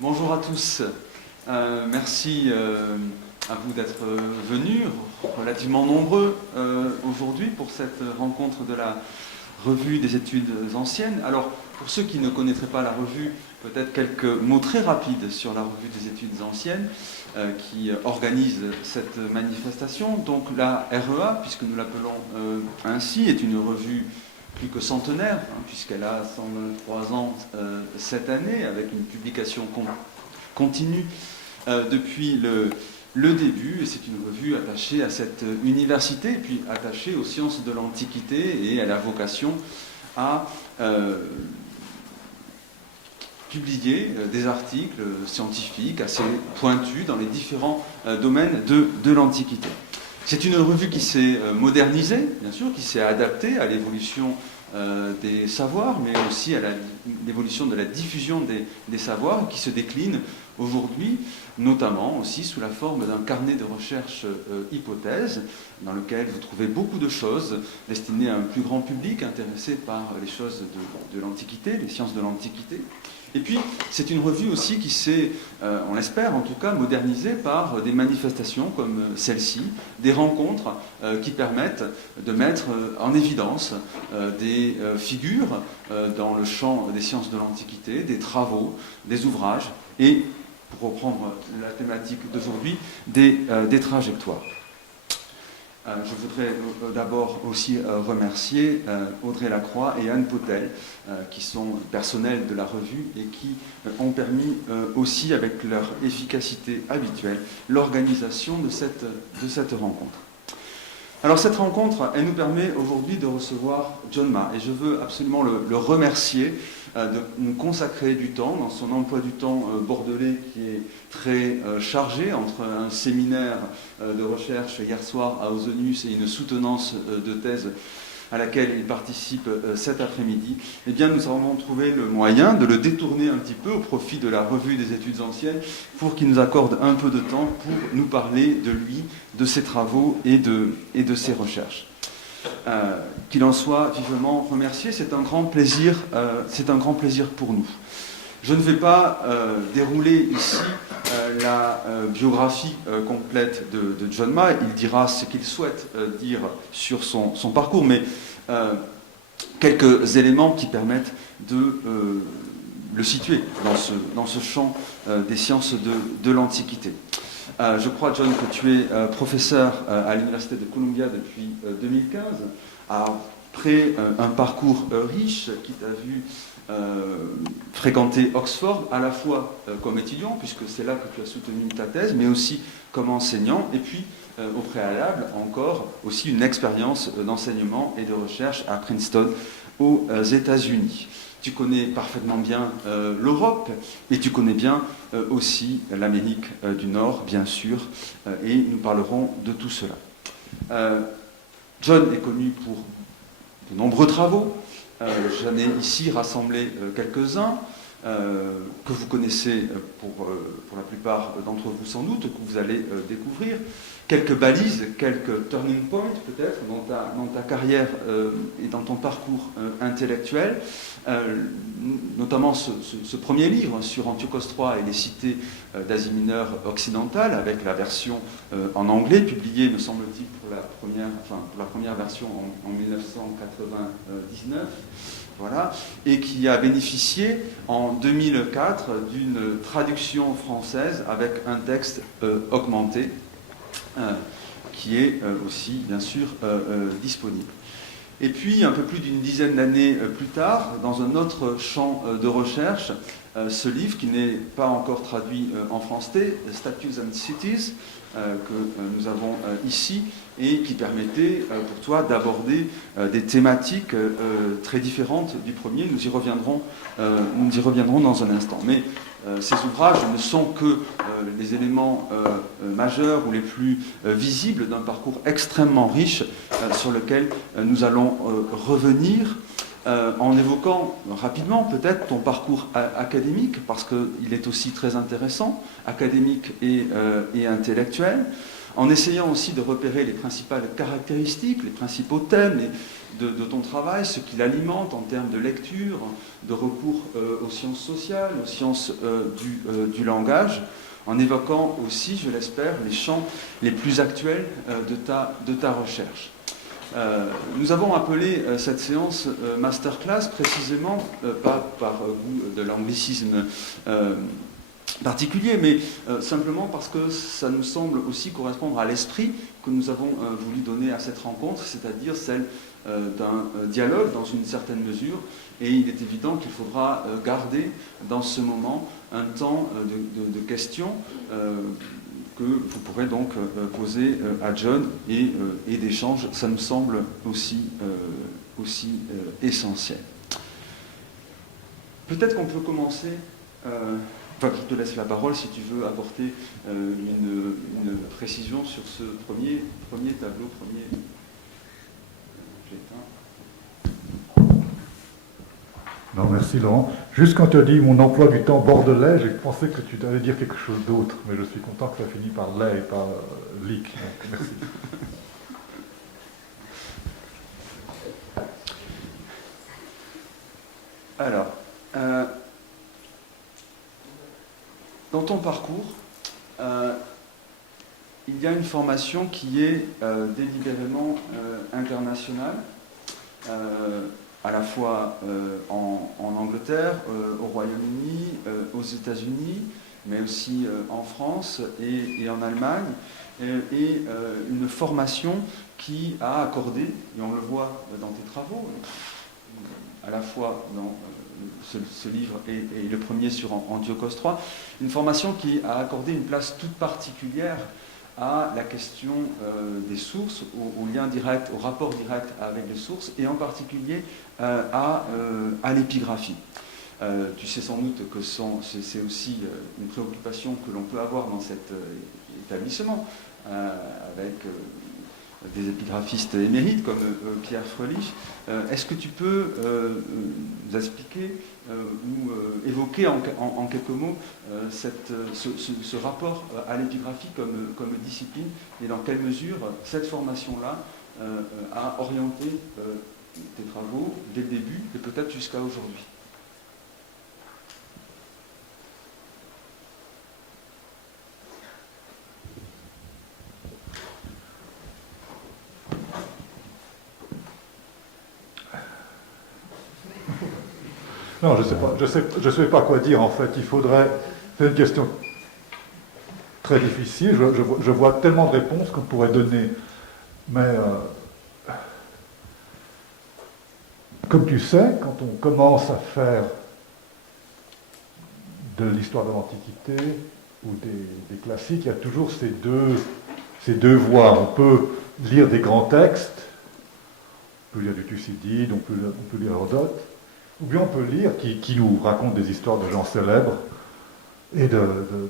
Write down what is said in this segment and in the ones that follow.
Bonjour à tous, merci à vous d'être venus, relativement nombreux aujourd'hui pour cette rencontre de la revue des études anciennes. Alors, pour ceux qui ne connaîtraient pas la revue, peut-être quelques mots très rapides sur la revue des études anciennes qui organise cette manifestation. Donc la REA, puisque nous l'appelons ainsi, est une revue plus que centenaire, puisqu'elle a 123 ans cette année, avec une publication continue depuis le début. Et c'est une revue attachée à cette université, et puis attachée aux sciences de l'Antiquité, et elle a vocation à publier des articles scientifiques assez pointus dans les différents domaines de l'Antiquité. C'est une revue qui s'est modernisée, bien sûr, qui s'est adaptée à l'évolution des savoirs, mais aussi à l'évolution de la diffusion des savoirs, qui se décline aujourd'hui, notamment aussi sous la forme d'un carnet de recherche hypothèse, dans lequel vous trouvez beaucoup de choses destinées à un plus grand public intéressé par les choses de l'Antiquité, les sciences de l'Antiquité. Et puis, c'est une revue aussi qui s'est, on l'espère en tout cas, modernisée par des manifestations comme celle-ci, des rencontres qui permettent de mettre en évidence des figures dans le champ des sciences de l'Antiquité, des travaux, des ouvrages et, pour reprendre la thématique d'aujourd'hui, des trajectoires. Je voudrais d'abord aussi remercier Audrey Lacroix et Anne Potel, qui sont personnels de la revue et qui ont permis aussi, avec leur efficacité habituelle, l'organisation de cette rencontre. Alors cette rencontre, elle nous permet aujourd'hui de recevoir John Maher, et je veux absolument le remercier de nous consacrer du temps dans son emploi du temps bordelais qui est très chargé entre un séminaire de recherche hier soir à Ausonius et une soutenance de thèse à laquelle il participe cet après-midi. Eh bien, nous avons trouvé le moyen de le détourner un petit peu au profit de la revue des études anciennes pour qu'il nous accorde un peu de temps pour nous parler de lui, de ses travaux et de ses recherches. Qu'il en soit vivement remercié, c'est un grand plaisir pour nous. Je ne vais pas dérouler ici la biographie complète de John Maher. Il dira ce qu'il souhaite dire sur son parcours, mais quelques éléments qui permettent de le situer dans ce champ des sciences de l'Antiquité. Je crois, John, que tu es professeur à l'Université de Columbia depuis 2015, après un parcours riche qui t'a vu fréquenter Oxford, à la fois comme étudiant, puisque c'est là que tu as soutenu ta thèse, mais aussi comme enseignant, et puis au préalable encore aussi une expérience d'enseignement et de recherche à Princeton aux États-Unis. Tu connais parfaitement bien l'Europe et tu connais bien aussi l'Amérique du Nord, bien sûr, et nous parlerons de tout cela. John est connu pour de nombreux travaux. J'en ai ici rassemblé quelques-uns que vous connaissez pour la plupart d'entre vous sans doute, que vous allez découvrir. Quelques balises, quelques turning points peut-être dans ta carrière et dans ton parcours intellectuel, notamment ce premier livre sur Antiochos III et les cités d'Asie mineure occidentale, avec la version en anglais, publiée, me semble-t-il, pour la première version en 1999. Voilà, et qui a bénéficié en 2004 d'une traduction française avec un texte augmenté qui est aussi bien sûr disponible. Et puis un peu plus d'une dizaine d'années plus tard, dans un autre champ de recherche, ce livre qui n'est pas encore traduit en français, Statues and Cities, que nous avons ici, et qui permettait pour toi d'aborder des thématiques très différentes du premier. Nous y reviendrons dans un instant. Mais ces ouvrages ne sont que les éléments majeurs ou les plus visibles d'un parcours extrêmement riche sur lequel nous allons revenir en évoquant rapidement peut-être ton parcours académique, parce qu'il est aussi très intéressant, académique et intellectuel, en essayant aussi de repérer les principales caractéristiques, les principaux thèmes de ton travail, ce qui l'alimente en termes de lecture, de recours aux sciences sociales, aux sciences du langage, en évoquant aussi, je l'espère, les champs les plus actuels de ta recherche. Nous avons appelé cette séance masterclass précisément, pas par goût de l'anglicisme particulier, mais simplement parce que ça nous semble aussi correspondre à l'esprit que nous avons voulu donner à cette rencontre, c'est-à-dire celle d'un dialogue dans une certaine mesure, et il est évident qu'il faudra garder dans ce moment un temps de questions que vous pourrez donc poser à John et d'échange. Ça me semble aussi essentiel. Peut-être qu'on peut commencer... Enfin, je te laisse la parole si tu veux apporter une précision sur ce premier tableau, Non, merci Laurent. Juste quand tu as dit mon emploi du temps bordelais, j'ai pensé que tu allais dire quelque chose d'autre, mais je suis content que ça finisse par lait et pas leak. Donc, merci. Alors, dans ton parcours, il y a une formation qui est délibérément internationale, à la fois en Angleterre, au Royaume-Uni, aux États-Unis, mais aussi en France et en Allemagne, et une formation qui a accordé, et on le voit dans tes travaux, à la fois dans ce livre et le premier sur Antiochos III, une formation qui a accordé une place toute particulière à la question des sources, au lien direct, au rapport direct avec les sources, et en particulier à l'épigraphie. Tu sais sans doute que c'est aussi une préoccupation que l'on peut avoir dans cet établissement, avec des épigraphistes émérites comme Pierre Fröhlich. Est-ce que tu peux nous expliquer ou évoquer en quelques mots ce rapport à l'épigraphie comme discipline, et dans quelle mesure cette formation-là a orienté tes travaux dès le début et peut-être jusqu'à aujourd'hui? Non, je sais pas quoi dire en fait. C'est une question très difficile. Je vois tellement de réponses qu'on pourrait donner. Mais comme tu sais, quand on commence à faire de l'histoire de l'Antiquité ou des classiques, il y a toujours ces deux voies. On peut lire des grands textes, on peut lire du Thucydide, on peut lire Hérodote, ou bien on peut lire qui nous raconte des histoires de gens célèbres et de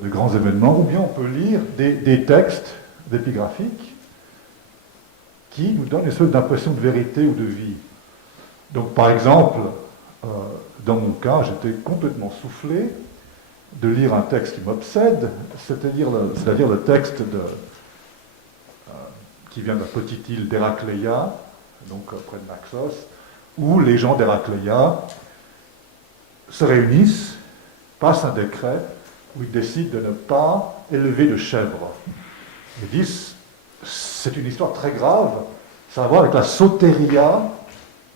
grands événements, ou bien on peut lire des textes d'épigraphiques qui nous donnent une sorte d'impression de vérité ou de vie. Donc par exemple, dans mon cas, j'étais complètement soufflé de lire un texte qui m'obsède, c'est-à-dire le texte qui vient de la petite île d'Héracléia, donc près de Naxos, où les gens d'Héracléia se réunissent, passent un décret où ils décident de ne pas élever de chèvres. Ils disent, c'est une histoire très grave, ça a à voir avec la soteria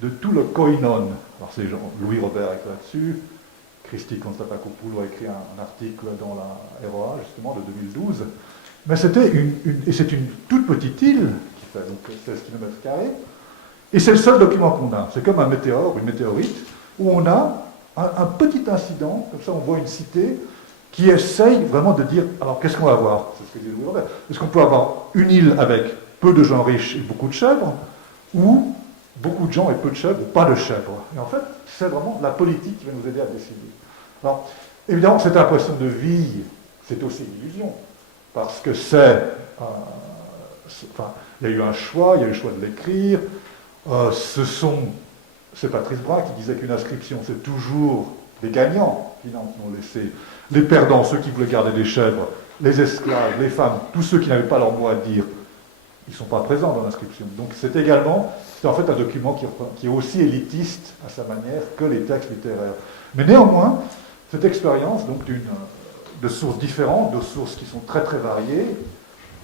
de tout le koinon. Alors c'est Louis Robert est là-dessus, Christy Konstantakopoulou a écrit un article dans la ROA, justement, de 2012, mais c'est une toute petite île, qui fait donc 16 km², et c'est le seul document qu'on a. C'est comme un météore, une météorite, où on a un petit incident, comme ça on voit une cité qui essaye vraiment de dire, alors qu'est-ce qu'on va avoir? C'est ce que dit Louis Robert. Est-ce qu'on peut avoir une île avec peu de gens riches et beaucoup de chèvres, ou beaucoup de gens et peu de chèvres, ou pas de chèvres? Et en fait, c'est vraiment la politique qui va nous aider à décider. Alors, évidemment, cette impression de vie, c'est aussi une illusion, parce que enfin, il y a eu un choix, il y a eu le choix de l'écrire. C'est Patrice Bras qui disait qu'une inscription, c'est toujours les gagnants qui l'ont laissé. Les perdants, ceux qui voulaient garder des chèvres, les esclaves, les femmes, tous ceux qui n'avaient pas leur mot à dire, ils ne sont pas présents dans l'inscription. Donc c'est en fait un document qui est aussi élitiste à sa manière que les textes littéraires. Mais néanmoins, cette expérience donc de sources différentes, de sources qui sont très très variées,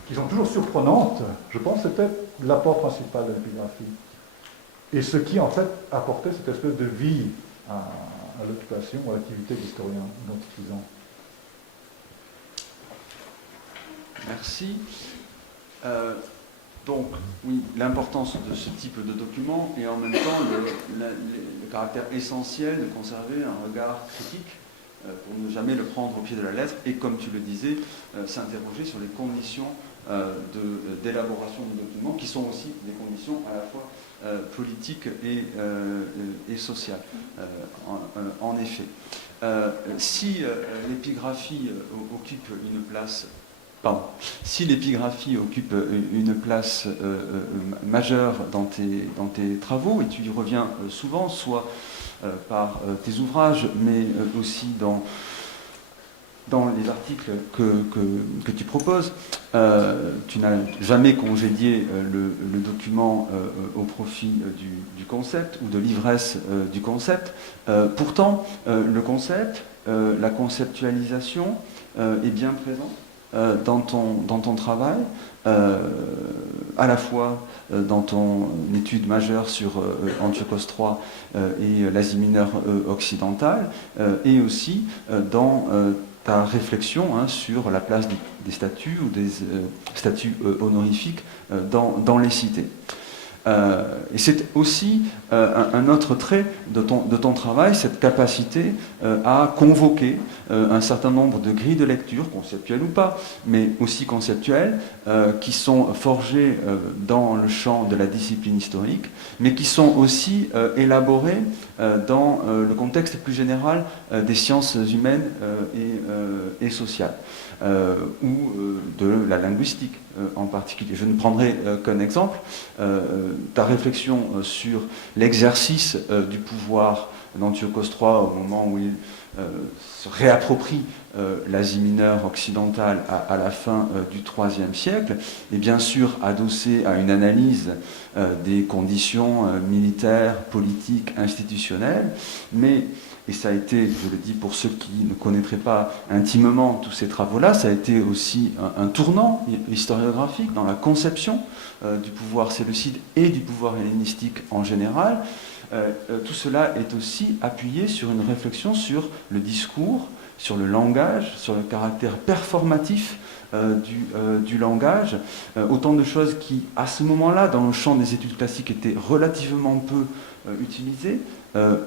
qui sont toujours surprenantes, je pense que c'était l'apport principal de l'épigraphie. Et ce qui en fait apportait cette espèce de vie à l'occupation, à l'activité d'historien identifisant. Merci. Donc, oui, l'importance de ce type de document et en même temps le caractère essentiel de conserver un regard critique pour ne jamais le prendre au pied de la lettre et, comme tu le disais, s'interroger sur les conditions d'élaboration du document qui sont aussi des conditions à la fois politiques et sociales. En effet. Si l'épigraphie occupe une place une place majeure dans tes travaux, et tu y reviens souvent, soit par tes ouvrages, mais aussi dans les articles que tu proposes, tu n'as jamais congédié le document au profit du concept ou de l'ivresse du concept. Pourtant, le concept, la conceptualisation est bien présent dans ton travail, à la fois dans ton étude majeure sur Antiochos III et l'Asie mineure occidentale, et aussi dans ta réflexion sur la place des statues ou des statues honorifiques dans les cités. Et c'est aussi un autre trait de ton travail, cette capacité à convoquer un certain nombre de grilles de lecture, conceptuelles ou pas, mais aussi conceptuelles, qui sont forgées dans le champ de la discipline historique, mais qui sont aussi élaborées dans le contexte plus général des sciences humaines et sociales, ou de la linguistique en particulier. Je ne prendrai qu'un exemple, ta réflexion sur l'exercice du pouvoir d'Antiochos III au moment où il se réapproprie l'Asie mineure occidentale à la fin du IIIe siècle, est bien sûr adossée à une analyse des conditions militaires, politiques, institutionnelles, mais, et ça a été, je le dis pour ceux qui ne connaîtraient pas intimement tous ces travaux-là, ça a été aussi un tournant historiographique dans la conception du pouvoir séleucide et du pouvoir hellénistique en général. Tout cela est aussi appuyé sur une réflexion sur le discours, sur le langage, sur le caractère performatif du langage, autant de choses qui, à ce moment-là, dans le champ des études classiques, étaient relativement peu utilisées,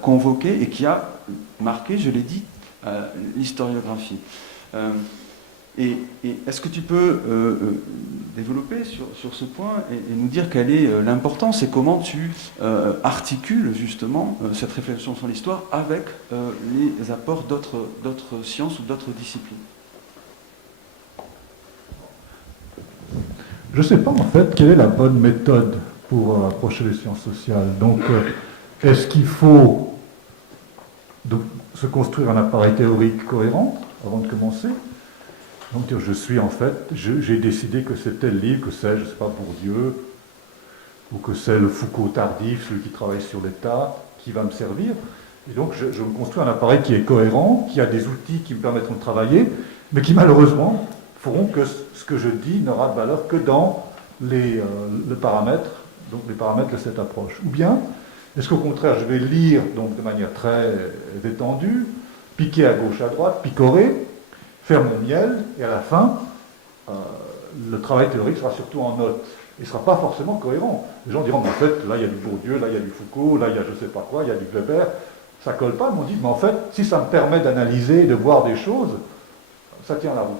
convoquées, et qui a marqué, je l'ai dit, l'historiographie. Et est-ce que tu peux développer sur ce point et nous dire quelle est l'importance et comment tu articules justement cette réflexion sur l'histoire avec les apports d'autres sciences ou d'autres disciplines? Je ne sais pas en fait quelle est la bonne méthode pour approcher les sciences sociales. Donc, est-ce qu'il faut donc, se construire un appareil théorique cohérent avant de commencer? Donc j'ai décidé que c'était le livre, que c'est, je ne sais pas, Bourdieu, ou que c'est le Foucault tardif, celui qui travaille sur l'État, qui va me servir. Et donc je me construis un appareil qui est cohérent, qui a des outils qui me permettront de travailler, mais qui malheureusement feront que ce que je dis n'aura de valeur que dans les paramètres de cette approche. Ou bien, est-ce qu'au contraire, je vais lire donc, de manière très étendue, piquer à gauche, à droite, picorer, faire mon miel, et à la fin, le travail théorique sera surtout en notes. Il ne sera pas forcément cohérent. Les gens diront, mais en fait, là, il y a du Bourdieu, là, il y a du Foucault, là, il y a je ne sais pas quoi, il y a du Weber. ça colle pas, mais on dit, mais en fait, si ça me permet d'analyser, de voir des choses, ça tient la route.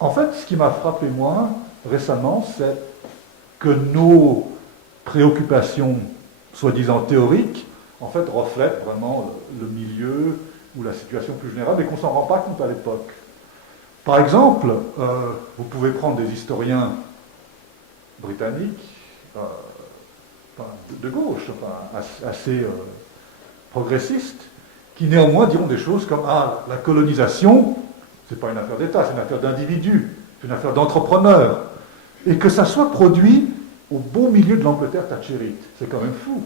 En fait, ce qui m'a frappé moi, récemment, c'est que nos préoccupations, soi-disant théoriques, en fait, reflètent vraiment le milieu ou la situation plus générale, mais qu'on ne s'en rend pas compte à l'époque. Par exemple, vous pouvez prendre des historiens britanniques, de gauche, assez progressistes, qui néanmoins diront des choses comme « Ah, la colonisation, c'est pas une affaire d'État, c'est une affaire d'individus, c'est une affaire d'entrepreneurs. » Et que ça soit produit au beau milieu de l'Angleterre thatchérite. C'est quand même fou.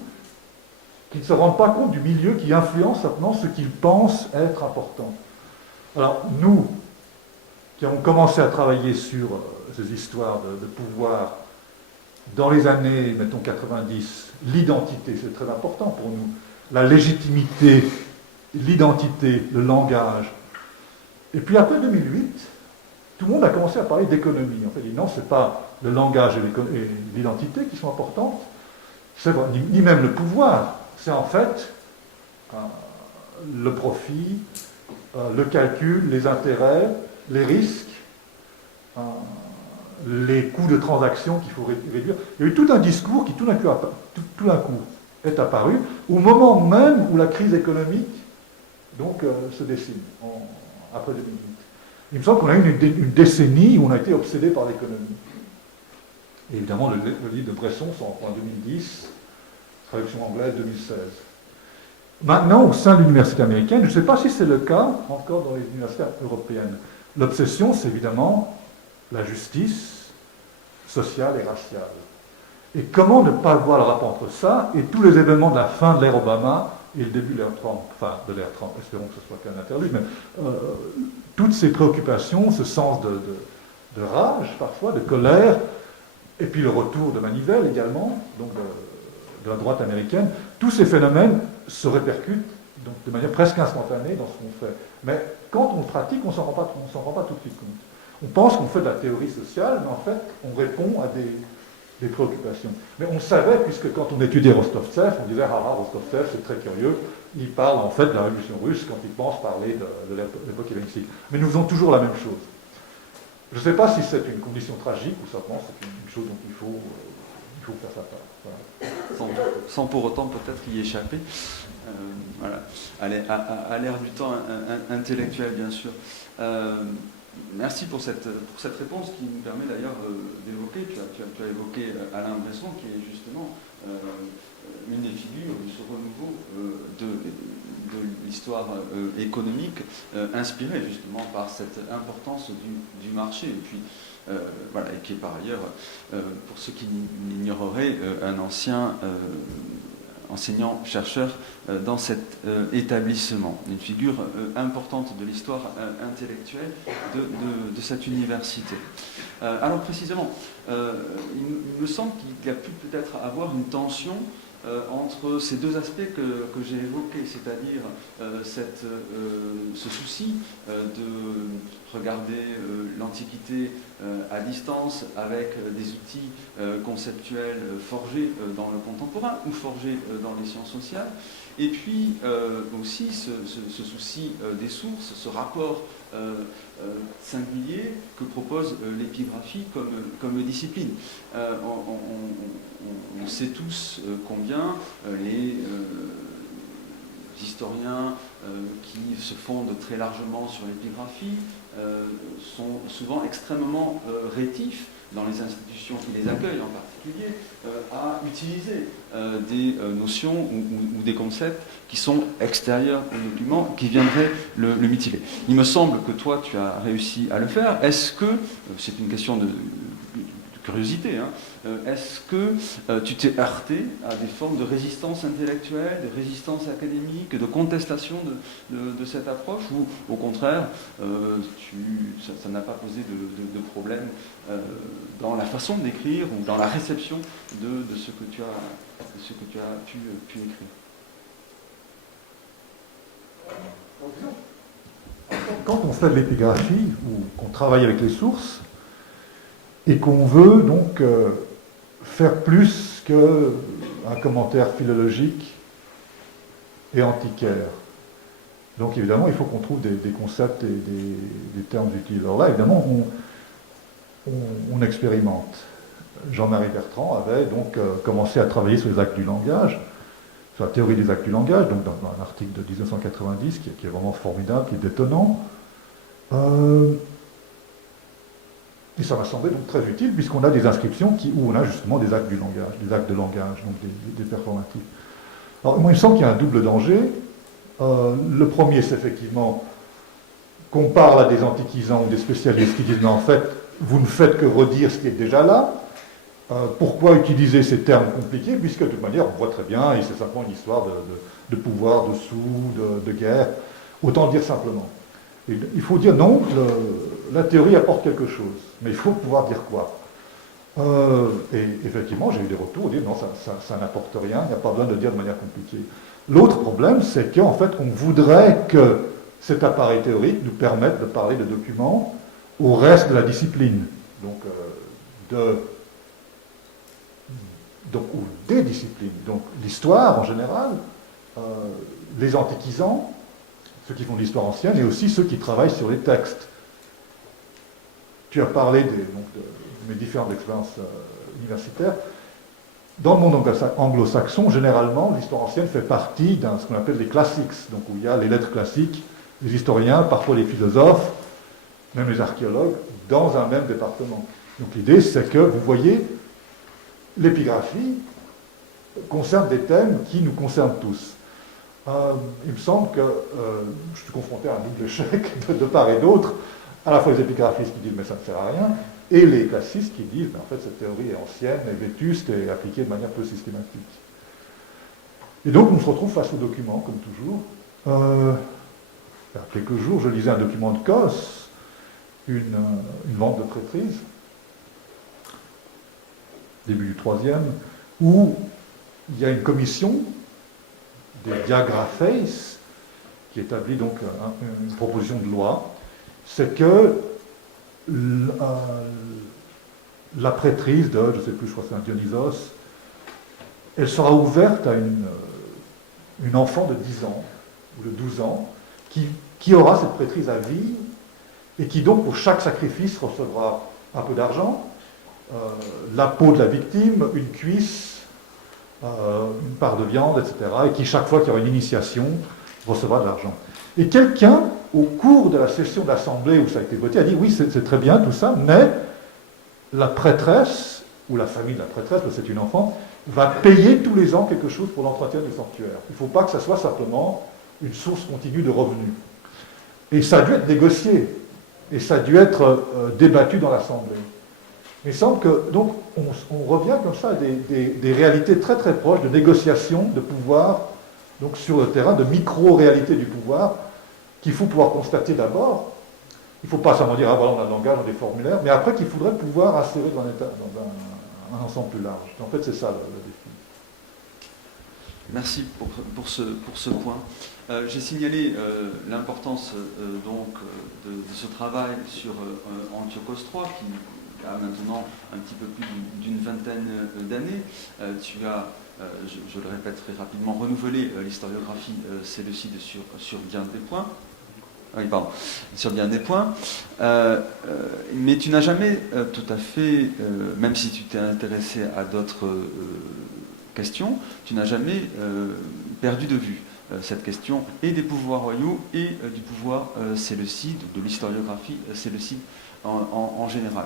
Qu'ils ne se rendent pas compte du milieu qui influence maintenant ce qu'ils pensent être important. Alors, nous, qui avons commencé à travailler sur ces histoires de pouvoir, dans les années, mettons, 90, l'identité, c'est très important pour nous. La légitimité, l'identité, le langage. Et puis après 2008, tout le monde a commencé à parler d'économie. On fait dit non, ce n'est pas le langage et l'identité qui sont importantes, ni même le pouvoir. C'est en fait le profit, le calcul, les intérêts, les risques, les coûts de transaction qu'il faut réduire. Il y a eu tout un discours qui tout d'un coup est apparu au moment même où la crise économique donc, se dessine, après 2008. Il me semble qu'on a eu une décennie où on a été obsédé par l'économie. Et évidemment, le livre de Bresson sort en 2010, traduction anglaise 2016. Maintenant, au sein de l'université américaine, je ne sais pas si c'est le cas encore dans les universités européennes, l'obsession, c'est évidemment la justice sociale et raciale. Et comment ne pas voir le rapport entre ça et tous les événements de la fin de l'ère Obama et le début de l'ère Trump, enfin de l'ère Trump, espérons que ce soit qu'un interlude, mais toutes ces préoccupations, ce sens de rage parfois, de colère, et puis le retour de Manivelle également, donc de la droite américaine, tous ces phénomènes se répercutent donc, de manière presque instantanée dans ce qu'on fait. Mais quand on pratique, on ne s'en rend pas tout de suite compte. On pense qu'on fait de la théorie sociale, mais en fait, on répond à des préoccupations. Mais on savait, puisque quand on étudiait Rostovtsev, on disait « Ah, Rostovtsev, c'est très curieux, il parle en fait de la révolution russe quand il pense parler de l'époque hellénistique. » Mais nous faisons toujours la même chose. Je ne sais pas si c'est une condition tragique ou simplement c'est une chose dont il faut faire sa part. Voilà. Sans pour autant peut-être y échapper. Voilà. À l'ère du temps intellectuel, bien sûr. Merci pour cette réponse qui nous permet d'ailleurs d'évoquer, tu as évoqué Alain Bresson, qui est justement une des figures de ce renouveau de l'histoire économique, inspirée justement par cette importance du marché, et puis voilà, et qui est par ailleurs, pour ceux qui l'ignoreraient, un ancien enseignant-chercheur dans cet établissement, une figure importante de l'histoire intellectuelle de cette université. Alors précisément, il me semble qu'il y a pu peut-être avoir une tension entre ces deux aspects que j'ai évoqués, c'est-à-dire ce souci de regarder l'Antiquité à distance avec des outils conceptuels forgés dans le contemporain ou forgés dans les sciences sociales, et puis aussi ce souci des sources, ce rapport singulier que propose l'épigraphie comme discipline. On sait tous combien les historiens qui se fondent très largement sur l'épigraphie sont souvent extrêmement rétifs dans les institutions qui les accueillent en particulier, à utiliser des notions ou des concepts qui sont extérieurs au document, qui viendraient le mutiler. Il me semble que toi, tu as réussi à le faire. Est-ce que, c'est une question de curiosité, hein, est-ce que tu t'es heurté à des formes de résistance intellectuelle, de résistance académique, de contestation de cette approche, ou au contraire, ça n'a pas posé de problème dans la façon d'écrire ou dans la réception de ce que tu as pu écrire? Quand on fait de l'épigraphie, ou qu'on travaille avec les sources, et qu'on veut donc faire plus qu'un commentaire philologique et antiquaire. Donc évidemment, il faut qu'on trouve des concepts et des termes utiles. Alors là, évidemment, on expérimente. Jean-Marie Bertrand avait donc commencé à travailler sur les actes du langage, sur la théorie des actes du langage, donc dans un article de 1990 qui est vraiment formidable, qui est détonnant. Et ça m'a semblé donc très utile, puisqu'on a des inscriptions où on a justement des actes du langage, des actes de langage, donc des performatifs. Alors, moi, il me semble qu'il y a un double danger. Le premier, c'est effectivement qu'on parle à des antiquisants ou des spécialistes qui disent, mais en fait, vous ne faites que redire ce qui est déjà là. Pourquoi utiliser ces termes compliqués, puisque de toute manière, on voit très bien, et c'est simplement une histoire de pouvoir, de sous, de guerre. Autant le dire simplement. Et il faut dire non, la théorie apporte quelque chose, mais il faut pouvoir dire quoi. Et effectivement, j'ai eu des retours, on dit non, ça n'apporte rien, il n'y a pas besoin de le dire de manière compliquée. L'autre problème, c'est qu'en fait, on voudrait que cet appareil théorique nous permette de parler de documents au reste de la discipline, donc ou des disciplines, donc l'histoire en général, les antiquisants, ceux qui font de l'histoire ancienne, et aussi ceux qui travaillent sur les textes. Tu as parlé de mes différentes expériences universitaires. Dans le monde anglo-saxon, généralement, l'histoire ancienne fait partie de ce qu'on appelle les classics, donc où il y a les lettres classiques, les historiens, parfois les philosophes, même les archéologues, dans un même département. Donc l'idée, c'est que, vous voyez, l'épigraphie concerne des thèmes qui nous concernent tous. Il me semble que je suis confronté à un double échec de part et d'autre, à la fois les épigraphistes qui disent mais ça ne sert à rien, et les classistes qui disent mais en fait cette théorie est ancienne, est vétuste et appliquée de manière peu systématique. Et donc on se retrouve face aux documents, comme toujours. Il y a quelques jours, je lisais un document de Cosse, une vente de prêtrise, début du 3e, où il y a une commission des diagraphes qui établit donc une proposition de loi, c'est que la prêtrise de, je ne sais plus, je crois que c'est un Dionysos, elle sera ouverte à une enfant de 10 ans ou de 12 ans qui aura cette prêtrise à vie et qui donc pour chaque sacrifice recevra un peu d'argent, la peau de la victime, une cuisse, une part de viande, etc. Et qui, chaque fois qu'il y aura une initiation, recevra de l'argent. Et quelqu'un, au cours de la session de l'Assemblée où ça a été voté, a dit oui, c'est très bien tout ça, mais la prêtresse, ou la famille de la prêtresse, parce que c'est une enfant, va payer tous les ans quelque chose pour l'entretien du sanctuaire. Il ne faut pas que ça soit simplement une source continue de revenus. Et ça a dû être négocié, et ça a dû être débattu dans l'Assemblée. Il semble que, donc, on revient comme ça à des réalités très très proches de négociation de pouvoir, donc sur le terrain, de micro-réalité du pouvoir, qu'il faut pouvoir constater d'abord. Il ne faut pas seulement dire, ah voilà, on a un langage, on a des formulaires, mais après qu'il faudrait pouvoir insérer dans un ensemble plus large. En fait, c'est ça le défi. Merci pour ce point. J'ai signalé l'importance donc de ce travail sur Antiochos III, qui a maintenant un petit peu plus d'une vingtaine d'années. Tu as, je le répète très rapidement, renouvelé l'historiographie séleucide sur bien des points. Oui, pardon, sur bien des points. Mais tu n'as jamais tout à fait, même si tu t'es intéressé à d'autres questions, tu n'as jamais perdu de vue cette question et des pouvoirs royaux et du pouvoir séleucide, de l'historiographie séleucide en général.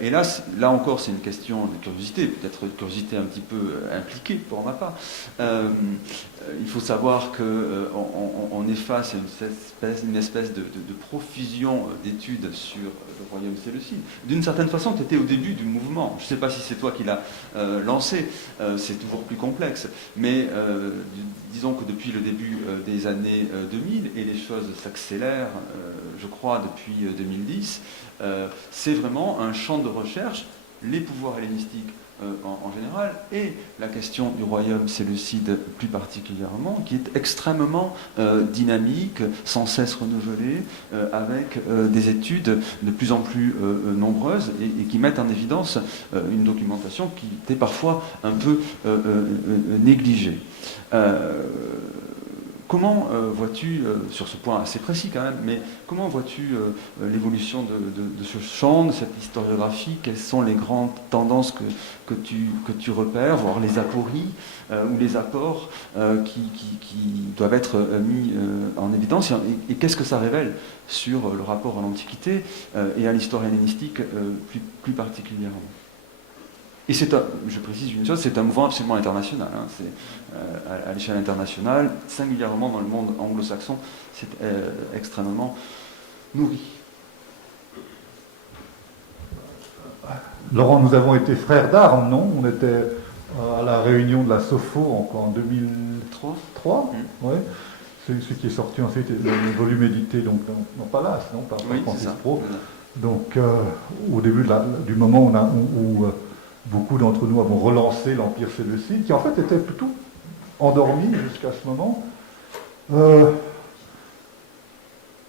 Et là encore, c'est une question de curiosité, peut-être une curiosité un petit peu impliquée pour ma part. Il faut savoir qu'on est face à une espèce de profusion d'études sur le royaume séleucide. D'une certaine façon, tu étais au début du mouvement. Je ne sais pas si c'est toi qui l'as lancé, c'est toujours plus complexe, mais disons que depuis le début des années 2000, et les choses s'accélèrent, je crois, depuis 2010, c'est vraiment un champ de recherche, les pouvoirs hellénistiques en général, et la question du royaume séleucide plus particulièrement, qui est extrêmement dynamique, sans cesse renouvelée, avec des études de plus en plus nombreuses et qui mettent en évidence une documentation qui était parfois un peu négligée. comment vois-tu, sur ce point assez précis quand même, mais comment vois-tu l'évolution de ce champ, de cette historiographie? Quelles sont les grandes tendances que tu repères, voire les apories ou les apports qui doivent être mis en évidence? Et qu'est-ce que ça révèle sur le rapport à l'Antiquité et à l'histoire hellénistique plus particulièrement? Et je précise une chose, c'est un mouvement absolument international. Hein, c'est à l'échelle internationale, singulièrement dans le monde anglo-saxon, c'est extrêmement nourri. Laurent, nous avons été frères d'armes, non? On était à la réunion de la SOFO en 2003. Ouais. C'est ce qui est sorti ensuite, le volume édité donc, dans Palace, non? Par Francis Pro. Donc, au début du moment où beaucoup d'entre nous avons relancé l'Empire séleucide, qui en fait était plutôt endormi jusqu'à ce moment. Le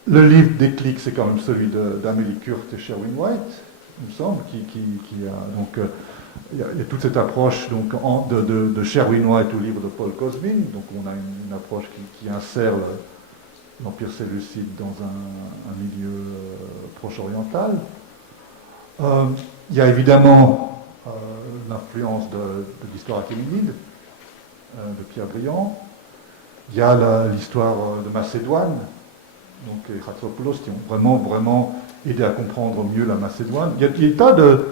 livre déclic, c'est quand même celui d'Amélie Kurt et Sherwin White, il me semble, qui a donc il y a toute cette approche donc, de Sherwin White au livre de Paul Cosmin. Donc on a une approche qui insère l'Empire séleucide dans un milieu proche-oriental. Il y a évidemment l'influence de l'histoire achéménide, de Pierre Briand. Il y a l'histoire de Macédoine, donc les Chatropoulos qui ont vraiment aidé à comprendre mieux la Macédoine. Il y a des tas de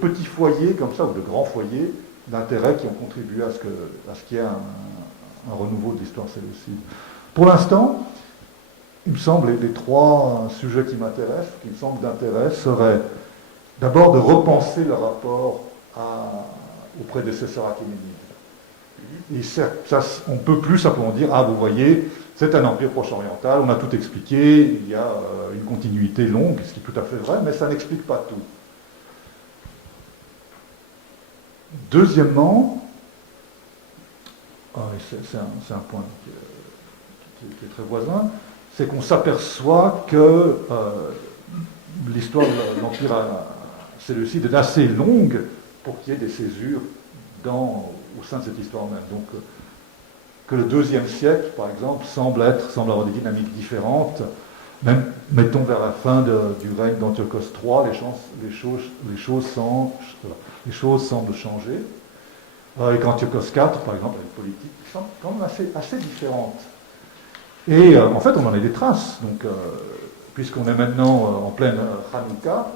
petits foyers comme ça, ou de grands foyers d'intérêt qui ont contribué à ce qu'il y ait un renouveau de l'histoire séleucide. Pour l'instant, il me semble, les trois sujets qui m'intéressent, qui me semblent d'intérêt, seraient d'abord de repenser le rapport aux prédécesseurs achéménides. Et ça, on peut plus simplement dire, ah vous voyez, c'est un empire proche-oriental, on a tout expliqué, il y a une continuité longue, ce qui est tout à fait vrai, mais ça n'explique pas tout. Deuxièmement, c'est un point qui est très voisin, c'est qu'on s'aperçoit que l'histoire de l'Empire séleucide est assez longue pour qu'il y ait des césures au sein de cette histoire même. Donc, que le IIe siècle, par exemple, semble avoir des dynamiques différentes, même, mettons, vers la fin du règne d'Antiochos III, les choses semblent changer. Avec Antiochos IV, par exemple, avec politique, qui semble quand même assez différente. Et en fait, on en a des traces. Donc, puisqu'on est maintenant en pleine Hanouka,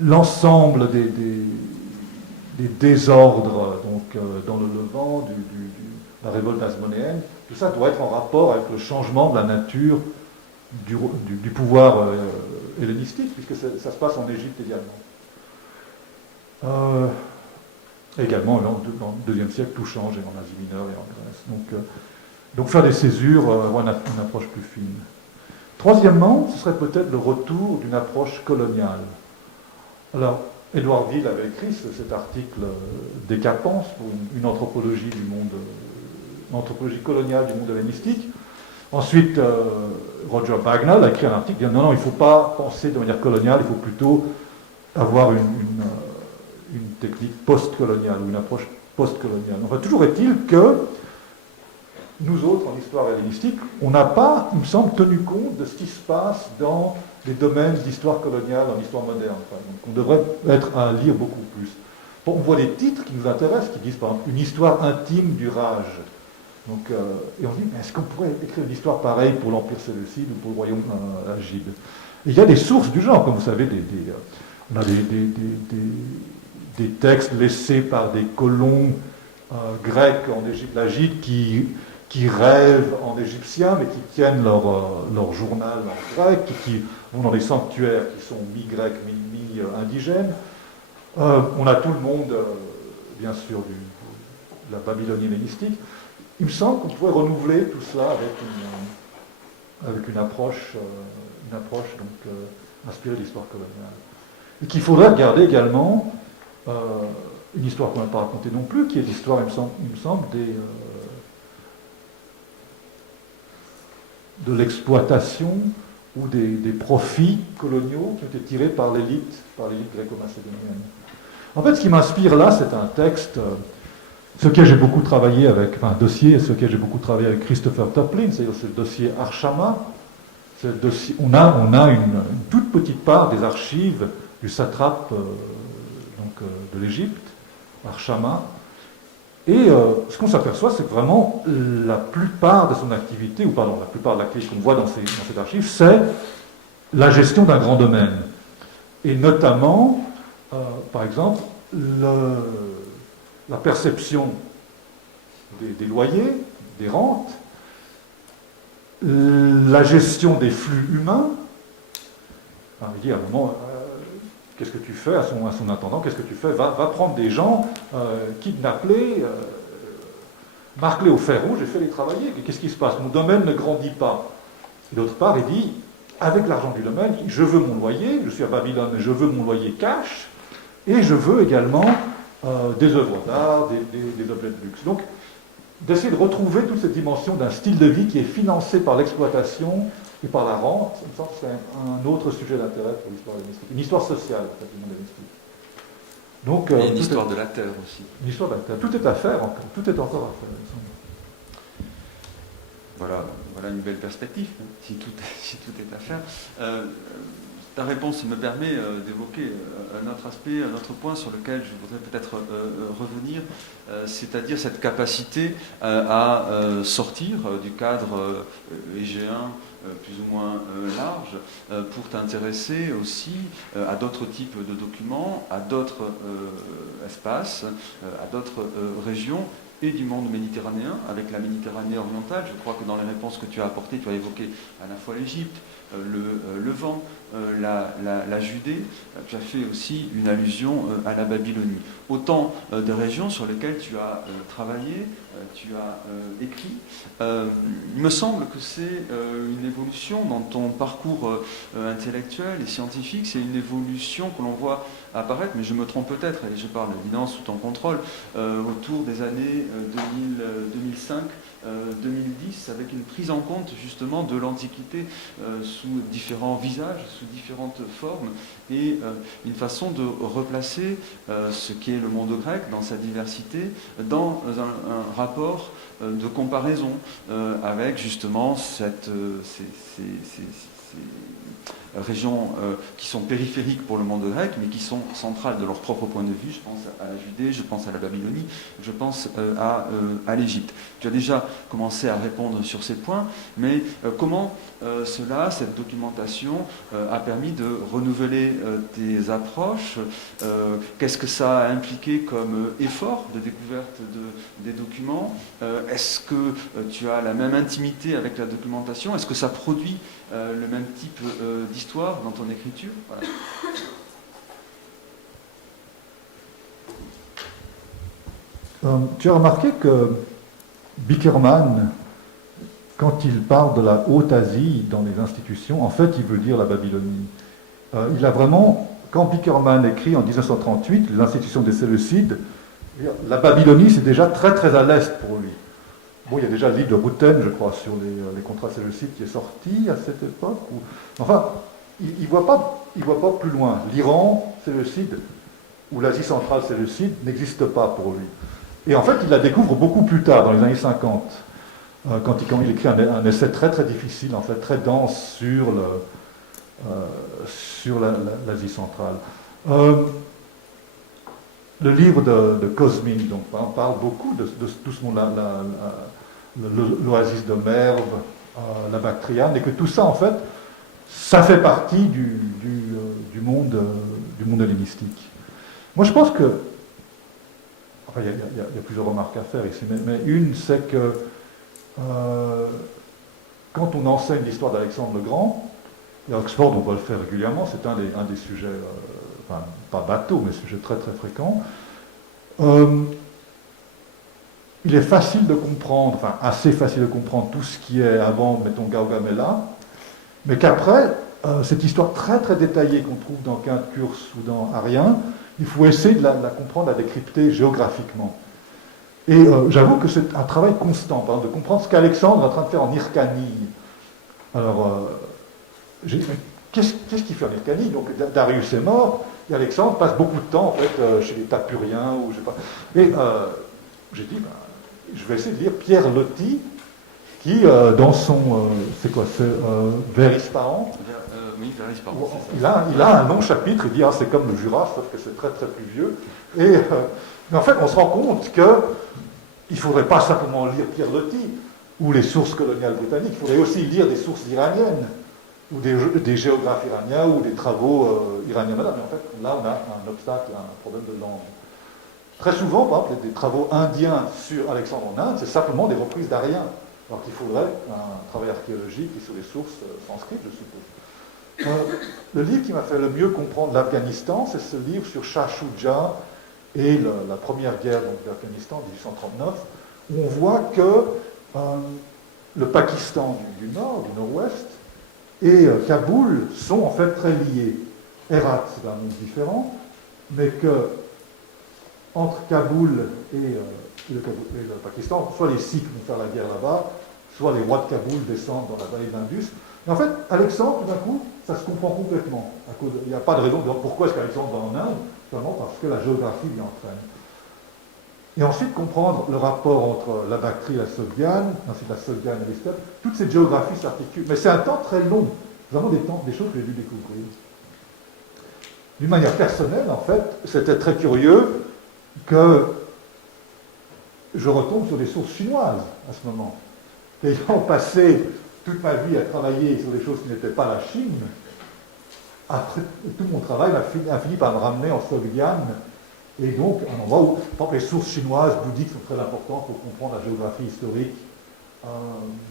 l'ensemble des désordres donc, dans le Levant, la révolte hasmonéenne, tout ça doit être en rapport avec le changement de la nature du pouvoir hellénistique, puisque ça se passe en Égypte également. Également, dans le IIe siècle, tout change, et en Asie mineure et en Grèce. Donc faire des césures, avoir une approche plus fine. Troisièmement, ce serait peut-être le retour d'une approche coloniale. Alors, Édouard Ville avait écrit cet article décapant pour une anthropologie du monde, anthropologie coloniale du monde hellénistique. Ensuite, Roger Bagnall a écrit un article disant non, il ne faut pas penser de manière coloniale, il faut plutôt avoir une technique post-coloniale ou une approche post-coloniale. Enfin, toujours est-il que nous autres, en histoire hellénistique, on n'a pas, il me semble, tenu compte de ce qui se passe dans les domaines d'histoire coloniale en histoire moderne. Enfin, donc on devrait être à lire beaucoup plus. Bon, on voit des titres qui nous intéressent, qui disent par exemple une histoire intime du Raj. Donc, et on se dit, est-ce qu'on pourrait écrire une histoire pareille pour l'Empire séleucide ou pour le royaume agide? Et il y a des sources du genre, comme vous savez, on a des textes laissés par des colons grecs en Égypte l'Agide qui rêvent en égyptien, mais qui tiennent leur journal en grec, qui vont dans des sanctuaires qui sont mi-grecs, mi-indigènes. On a tout le monde, bien sûr, de la Babylonie hellénistique. Il me semble qu'on pourrait renouveler tout cela avec une approche donc, inspirée de l'histoire coloniale. Et qu'il faudrait regarder également une histoire qu'on n'a pas racontée non plus, qui est l'histoire, il me semble, de l'exploitation ou des profits coloniaux qui ont été tirés par l'élite gréco-macédonienne. En fait, ce qui m'inspire là, c'est un texte ce que j'ai beaucoup travaillé avec, enfin, un dossier, ce que j'ai beaucoup travaillé avec Christopher Toplin, c'est le dossier Arshama. On a une toute petite part des archives du satrape de l'Égypte, Arshama. Et ce qu'on s'aperçoit, c'est que vraiment la plupart de son activité, ou pardon, la plupart de l'activité qu'on voit dans cette archive, c'est la gestion d'un grand domaine. Et notamment, par exemple, la perception des loyers, des rentes, la gestion des flux humains. Alors, il dit à un moment, qu'est-ce que tu fais à son intendant, qu'est-ce que tu fais, va prendre des gens, kidnappe-les, marque-les au fer rouge et fais-les travailler. Qu'est-ce qui se passe? Mon domaine ne grandit pas. Et d'autre part, il dit, avec l'argent du domaine, je veux mon loyer, je suis à Babylone, je veux mon loyer cash, et je veux également des œuvres d'art, des objets de luxe. Donc, d'essayer de retrouver toute cette dimension d'un style de vie qui est financé par l'exploitation et par la rente, ça me semble que c'est un autre sujet d'intérêt pour l'histoire hellénistique. Une histoire sociale, en fait, du monde hellénistique. Donc, et une histoire de la Terre aussi. Une histoire de la Terre. Tout est à faire encore. Tout est encore à faire, il me semble. Voilà une belle perspective, hein, si tout est à faire. Ta réponse me permet d'évoquer un autre aspect, un autre point sur lequel je voudrais peut-être revenir, c'est-à-dire cette capacité à sortir du cadre égéen plus ou moins large pour t'intéresser aussi à d'autres types de documents, à d'autres espaces, à d'autres régions et du monde méditerranéen, avec la Méditerranée orientale. Je crois que dans les réponses que tu as apportées, tu as évoqué à la fois l'Égypte, le Levant, la Judée. Tu as fait aussi une allusion à la Babylonie. Autant de régions sur lesquelles tu as travaillé, tu as écrit. Il me semble que c'est une évolution dans ton parcours intellectuel et scientifique, c'est une évolution que l'on voit apparaître, mais je me trompe peut-être, et je parle évidemment sous ton contrôle, autour des années 2005, 2010, avec une prise en compte justement de l'Antiquité sous différents visages, sous différentes formes, et une façon de replacer ce qui est le monde grec dans sa diversité, dans un rapport de comparaison avec justement ces régions qui sont périphériques pour le monde grec, mais qui sont centrales de leur propre point de vue. Je pense à la Judée, je pense à la Babylonie, je pense à l'Égypte. Tu as déjà commencé à répondre sur ces points, mais comment cette documentation a permis de renouveler tes approches? Qu'est-ce que ça a impliqué comme effort de découverte des documents? Est-ce que tu as la même intimité avec la documentation? Est-ce que ça produit le même type d'histoire dans ton écriture? Voilà. Tu as remarqué que Bickerman, quand il parle de la Haute-Asie dans les institutions, en fait, il veut dire la Babylonie. Il a vraiment, quand Bickerman écrit en 1938 les institutions des Séleucides, la Babylonie, c'est déjà très très à l'est pour lui. Bon, il y a déjà le livre de Rutten, je crois, sur les contrats séleucides qui est sorti à cette époque. Enfin, il ne voit pas plus loin. L'Iran séleucide ou l'Asie centrale séleucide n'existe pas pour lui. Et en fait, il la découvre beaucoup plus tard, dans les années 50, quand il écrit un essai très très difficile, en fait, très dense sur l'Asie centrale. Le livre de Cosmin, donc, parle beaucoup de tout ce monde-là, l'oasis de Merv, la Bactriane, et que tout ça, en fait, ça fait partie du monde hellénistique. Moi, je pense que, enfin, il y a plusieurs remarques à faire ici, mais une, c'est que quand on enseigne l'histoire d'Alexandre le Grand, et à Oxford, on va le faire régulièrement, c'est un des sujets, enfin, pas bateau, mais sujet très très fréquent. Il est facile de comprendre, enfin assez facile de comprendre tout ce qui est avant, mettons, Gaugamela, mais qu'après, cette histoire très très détaillée qu'on trouve dans Quinte Kurs ou dans Arien, il faut essayer de la comprendre, de la décrypter géographiquement. Et j'avoue que c'est un travail constant, par exemple, de comprendre ce qu'Alexandre est en train de faire en Hyrcanie. Alors, qu'est-ce qu'il fait en Hyrcanie? Donc Darius est mort, et Alexandre passe beaucoup de temps en fait chez les Tapuriens, ou je sais pas. Et j'ai dit, ben, je vais essayer de lire Pierre Loti, qui, dans son, c'est quoi, c'est Vers Ispahan. Oui, Vers Ispahan. Il a un long chapitre, il dit, ah, c'est comme le Jura, sauf que c'est très très pluvieux. Et, mais en fait, on se rend compte qu'il ne faudrait pas simplement lire Pierre Loti ou les sources coloniales britanniques, il faudrait aussi lire des sources iraniennes, ou des géographes iraniens, ou des travaux iraniens. Mais en fait, là, on a un obstacle, un problème de langue. Très souvent, par exemple, des travaux indiens sur Alexandre en Inde, c'est simplement des reprises d'ariens. Alors qu'il faudrait un travail archéologique et sur les sources sanskrites, je suppose. Le livre qui m'a fait le mieux comprendre l'Afghanistan, c'est ce livre sur Shah Shuja et la première guerre d'Afghanistan, 1839, où on voit que le Pakistan du nord, du nord-ouest, et Kaboul sont en fait très liés. Herat, c'est un monde différent, mais que entre Kaboul et le Pakistan, soit les Sikhs vont faire la guerre là-bas, soit les rois de Kaboul descendent dans la vallée de l'Indus. Mais en fait, Alexandre, tout d'un coup, ça se comprend complètement. Il n'y a pas de raison de dire pourquoi est-ce qu'Alexandre va en Inde, seulement parce que la géographie l'y entraîne. Et ensuite, comprendre le rapport entre la Bactrie et la Sogdiane, ensuite la Sogdiane et les steppes, toute cette géographie s'articule. Mais c'est un temps très long, vraiment des choses que j'ai dû découvrir. D'une manière personnelle, en fait, c'était très curieux que je retombe sur des sources chinoises à ce moment. Ayant passé toute ma vie à travailler sur des choses qui n'étaient pas la Chine, après, tout mon travail a fini par me ramener en Sogdiane, et donc un endroit où, par exemple, les sources chinoises bouddhiques sont très importantes pour comprendre la géographie historique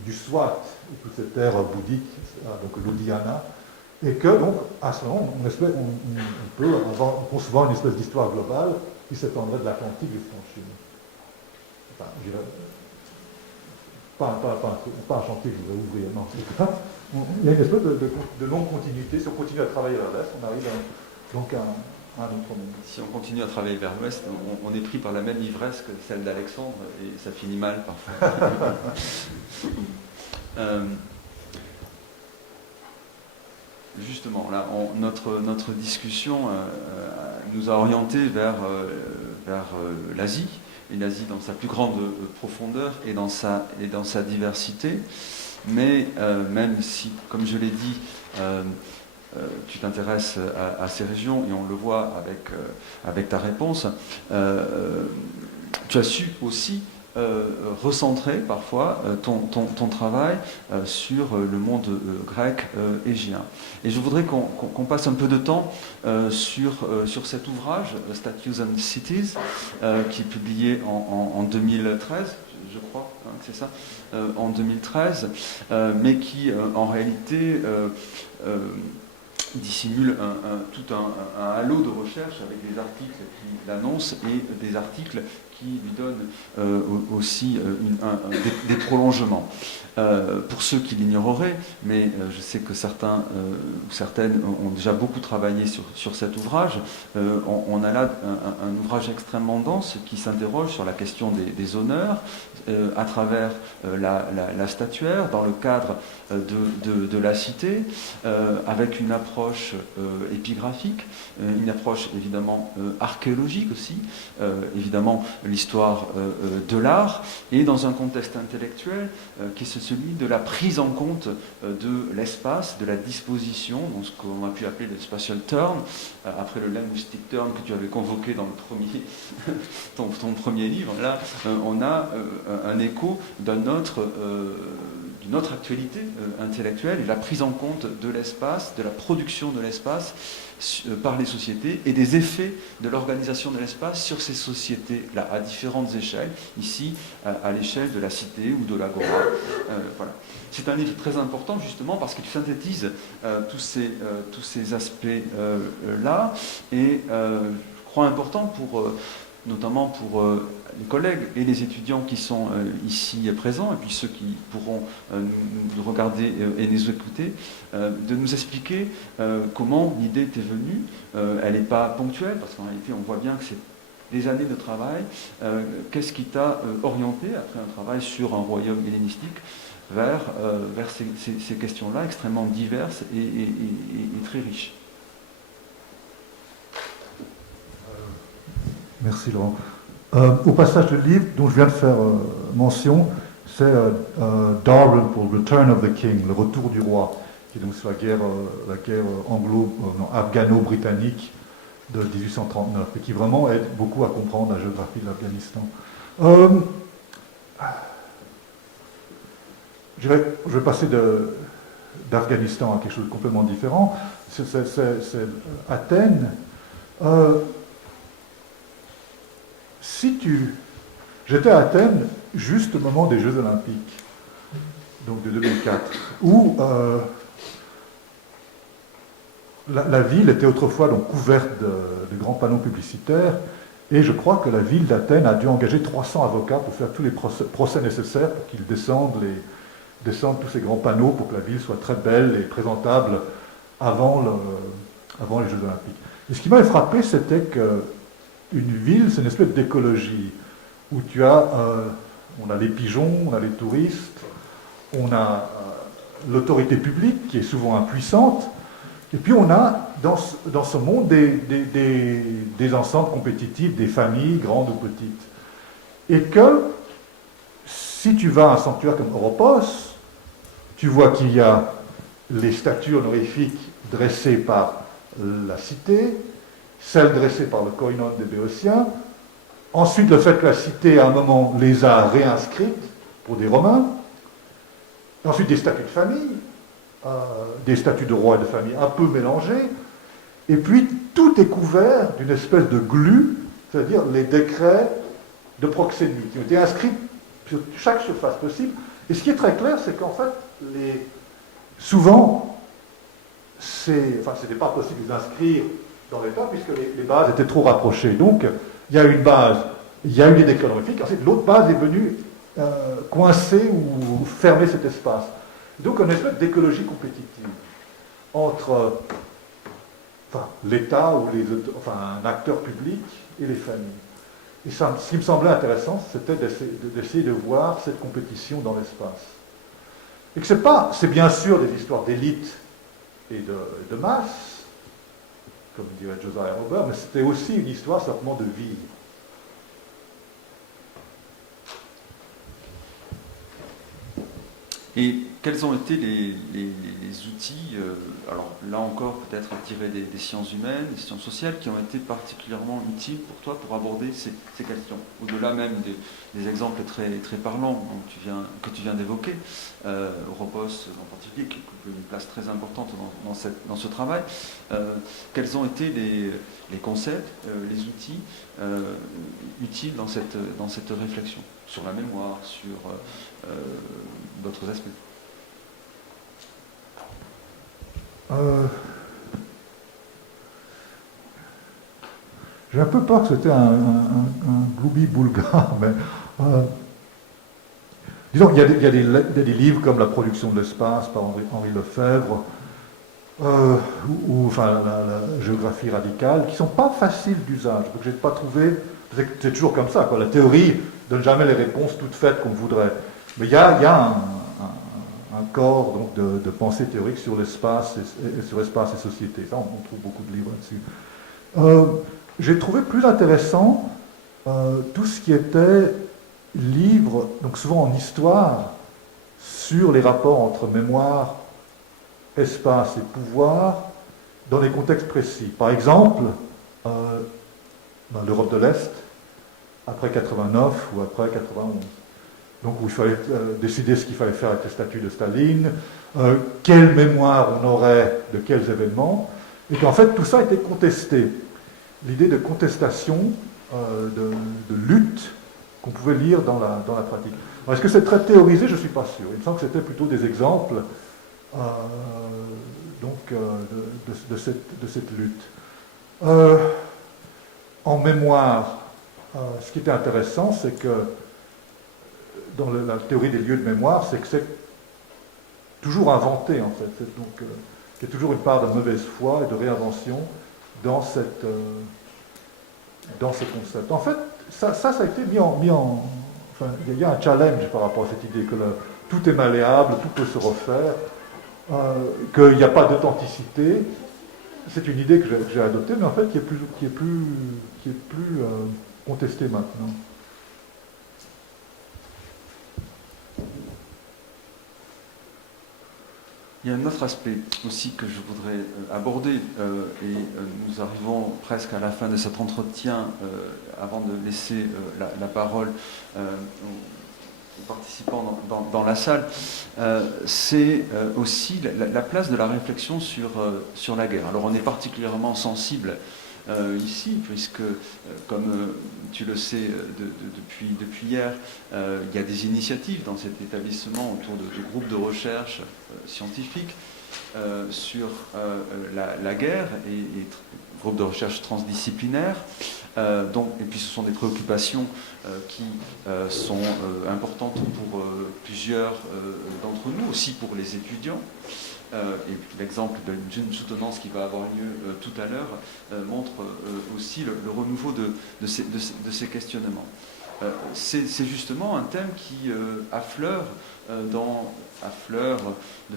du Swat, et toute cette terre bouddhique, donc l'Udhyana, et que donc à ce moment on peut concevoir une espèce d'histoire globale qui s'étendrait de l'Atlantique jusqu'en Chine. Enfin, pas un chantier que je vais ouvrir, non. Il y a une espèce de longue continuité. Si on continue à travailler vers l'Est, on arrive donc à un autre monde. Si on continue à travailler vers l'Ouest, on est pris par la même ivresse que celle d'Alexandre, et ça finit mal parfois. Justement, là, notre discussion nous a orientés vers l'Asie, et l'Asie dans sa plus grande profondeur et dans sa diversité. Mais même si, comme je l'ai dit, tu t'intéresses à ces régions, et on le voit avec ta réponse, tu as su aussi recentrer parfois ton travail sur le monde grec égéen. Et je voudrais qu'on passe un peu de temps sur cet ouvrage, Statues and Cities, qui est publié en 2013, je crois, hein, c'est ça, en 2013, mais qui en réalité dissimule tout un halo de recherche avec des articles qui l'annoncent et des articles qui lui donnent aussi des prolongements. Pour ceux qui l'ignoreraient, mais je sais que certains ou certaines ont déjà beaucoup travaillé sur cet ouvrage, on a là un ouvrage extrêmement dense qui s'interroge sur la question des honneurs à travers la statuaire, dans le cadre de la cité, avec une approche épigraphique, une approche évidemment archéologique aussi, évidemment l'histoire de l'art, et dans un contexte intellectuel qui est celui de la prise en compte de l'espace, de la disposition, donc ce qu'on a pu appeler le spatial turn, après le linguistic turn que tu avais convoqué dans ton premier livre. Là, on a un écho d'une autre actualité intellectuelle, et la prise en compte de l'espace, de la production de l'espace par les sociétés, et des effets de l'organisation de l'espace sur ces sociétés-là, à différentes échelles, ici à l'échelle de la cité ou de l'agora. Voilà. C'est un livre très important justement parce qu'il synthétise tous ces aspects-là, et je crois important notamment pour les collègues et les étudiants qui sont ici présents, et puis ceux qui pourront nous regarder et nous écouter, de nous expliquer comment l'idée t'est venue. Elle n'est pas ponctuelle, parce qu'en réalité on voit bien que c'est des années de travail. Qu'est-ce qui t'a orienté, après un travail sur un royaume hellénistique, vers ces questions-là extrêmement diverses et très riches? Merci Laurent. Au passage du livre dont je viens de faire mention, c'est Dalrymple, Return of the King, le retour du roi, qui est donc sur la guerre afghano-britannique de 1839, et qui vraiment aide beaucoup à comprendre la géographie de l'Afghanistan. Je vais passer d'Afghanistan à quelque chose de complètement différent. C'est Athènes. J'étais à Athènes juste au moment des Jeux Olympiques, donc de 2004, où la ville était autrefois donc couverte de grands panneaux publicitaires, et je crois que la ville d'Athènes a dû engager 300 avocats pour faire tous les procès nécessaires pour qu'ils descendent tous ces grands panneaux pour que la ville soit très belle et présentable avant les Jeux Olympiques. Et ce qui m'avait frappé, c'était qu'une ville, c'est une espèce d'écologie où on a les pigeons, on a les touristes, on a l'autorité publique qui est souvent impuissante, et puis on a dans ce monde des ensembles compétitifs, des familles, grandes ou petites. Et que si tu vas à un sanctuaire comme Oropos, tu vois qu'il y a les statues honorifiques dressées par la cité, celles dressées par le koinon des Béotiens, ensuite le fait que la cité à un moment les a réinscrites pour des Romains, ensuite des statues de famille, des statues de rois et de famille un peu mélangées, et puis tout est couvert d'une espèce de glu, c'est-à-dire les décrets de proxénètes qui ont été inscrits sur chaque surface possible. Et ce qui est très clair, c'est qu'en fait, souvent, c'était pas possible de les inscrire dans l'État puisque les bases étaient trop rapprochées. Donc, il y a une base, il y a eu des décrets honorifiques, ensuite l'autre base est venue coincer ou fermer cet espace. Donc, une espèce d'écologie compétitive entre l'État ou un acteur public et les familles. Et ça, ce qui me semblait intéressant, c'était d'essayer de voir cette compétition dans l'espace. Et que c'est bien sûr des histoires d'élite et de masse, comme dirait Josiah Robert, mais c'était aussi une histoire simplement de vie. Et quels ont été les outils, alors là encore peut-être tirés des sciences humaines, des sciences sociales, qui ont été particulièrement utiles pour toi pour aborder ces questions, au-delà même des exemples très, très parlants que tu viens d'évoquer, Oropos en particulier, qui occupe une place très importante dans ce travail. Quels ont été les concepts, les outils utiles dans cette réflexion sur la mémoire, sur d'autres aspects? J'ai un peu peur que c'était un gloubi-boulga, mais disons qu'il y a des livres comme La production de l'espace par Henri Lefebvre, ou la géographie radicale, qui ne sont pas faciles d'usage, que je n'ai pas trouvé. C'est toujours comme ça, quoi. La théorie ne donne jamais les réponses toutes faites qu'on voudrait. Mais il y a un corps donc, de pensée théorique sur l'espace sur espace et société. Ça, on trouve beaucoup de livres là-dessus. J'ai trouvé plus intéressant tout ce qui était livres, donc souvent en histoire, sur les rapports entre mémoire, espace et pouvoir dans des contextes précis. Par exemple, dans l'Europe de l'Est, après 89 ou après 91. Donc où il fallait décider ce qu'il fallait faire avec les statuts de Staline, quelle mémoire on aurait de quels événements, et qu'en fait tout ça était contesté. L'idée de contestation, de lutte qu'on pouvait lire dans la pratique. Est-ce que c'est très théorisé? Je ne suis pas sûr. Il me semble que c'était plutôt des exemples de cette lutte. En mémoire, ce qui était intéressant, c'est que dans la théorie des lieux de mémoire, c'est que c'est toujours inventé, en fait. Donc, il y a toujours une part de mauvaise foi et de réinvention dans ce concept. En fait, ça a été mis en enfin, il y a un challenge par rapport à cette idée que tout est malléable, tout peut se refaire, qu'il n'y a pas d'authenticité. C'est une idée que j'ai adoptée, mais en fait qui est plus contester maintenant. Il y a un autre aspect aussi que je voudrais aborder, et nous arrivons presque à la fin de cet entretien, avant de laisser la parole aux participants dans la salle, c'est aussi la place de la réflexion sur la guerre. Alors on est particulièrement sensible ici, puisque, comme tu le sais depuis hier, il y a des initiatives dans cet établissement autour de groupes de recherche scientifiques sur la guerre et groupes de recherche transdisciplinaires. Et puis ce sont des préoccupations qui sont importantes pour plusieurs d'entre nous, aussi pour les étudiants. Et l'exemple d'une soutenance qui va avoir lieu tout à l'heure montre aussi le renouveau de ces questionnements. C'est justement un thème qui affleure de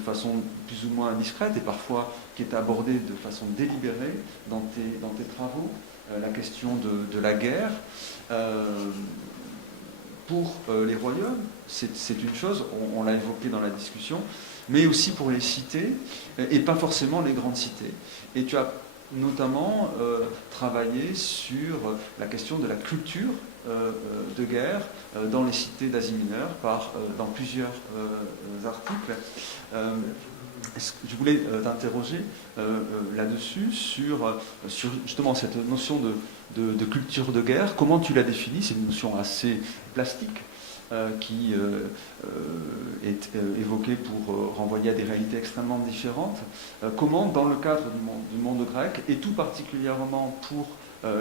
façon plus ou moins discrète et parfois qui est abordé de façon délibérée dans tes travaux, la question de la guerre. Pour les royaumes, c'est une chose, on l'a évoqué dans la discussion, mais aussi pour les cités, et pas forcément les grandes cités. Et tu as notamment travaillé sur la question de la culture de guerre dans les cités d'Asie mineure, dans plusieurs articles. Je voulais t'interroger là-dessus, sur justement cette notion de culture de guerre. Comment tu la définis? C'est une notion assez plastique, qui est évoquée pour renvoyer à des réalités extrêmement différentes. Comment, dans le cadre du monde grec, et tout particulièrement pour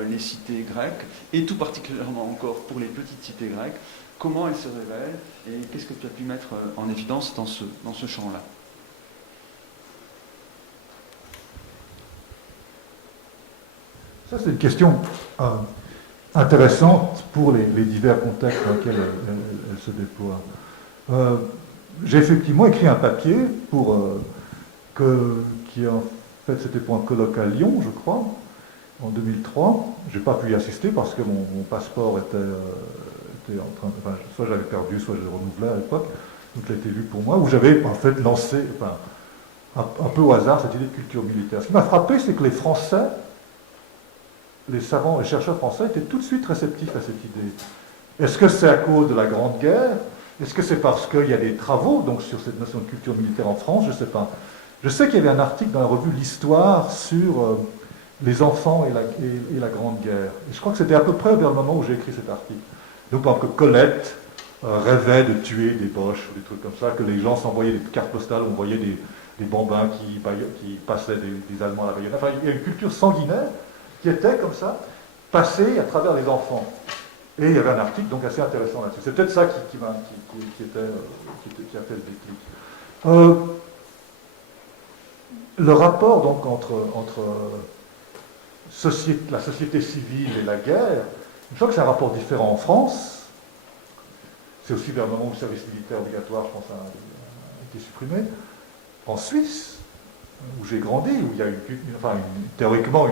les cités grecques, et tout particulièrement encore pour les petites cités grecques, comment elles se révèlent, et qu'est-ce que tu as pu mettre en évidence dans ce champ-là? Ça, c'est une question intéressante pour les divers contextes dans lesquels elle se déploie. J'ai effectivement écrit un papier qui en fait, c'était pour un colloque à Lyon, je crois, en 2003. Je n'ai pas pu y assister parce que mon passeport était en train de... Enfin, soit j'avais perdu, soit je le renouvelais à l'époque. Donc il a été lu pour moi, où j'avais en fait lancé, un peu au hasard, cette idée de culture militaire. Ce qui m'a frappé, c'est que les Français, les savants, les chercheurs français étaient tout de suite réceptifs à cette idée. Est-ce que c'est à cause de la Grande Guerre? Est-ce que c'est parce qu'il y a des travaux donc, sur cette notion de culture militaire en France? Je ne sais pas. Je sais qu'il y avait un article dans la revue L'Histoire sur les enfants et la Grande Guerre. Et je crois que c'était à peu près vers le moment où j'ai écrit cet article. Donc, par exemple, que Colette rêvait de tuer des Boches ou des trucs comme ça, que les gens s'envoyaient des cartes postales où on voyait des bambins qui passaient des Allemands à la baïonnette. Enfin, il y a une culture sanguinaire qui était comme ça, passée à travers les enfants. Et il y avait un article donc assez intéressant là-dessus. C'est peut-être ça qui a fait le déclic. Le rapport donc entre la société civile et la guerre, une fois que c'est un rapport différent en France, c'est aussi vers le moment où le service militaire obligatoire, je pense, a été supprimé. En Suisse, où j'ai grandi, où il y a théoriquement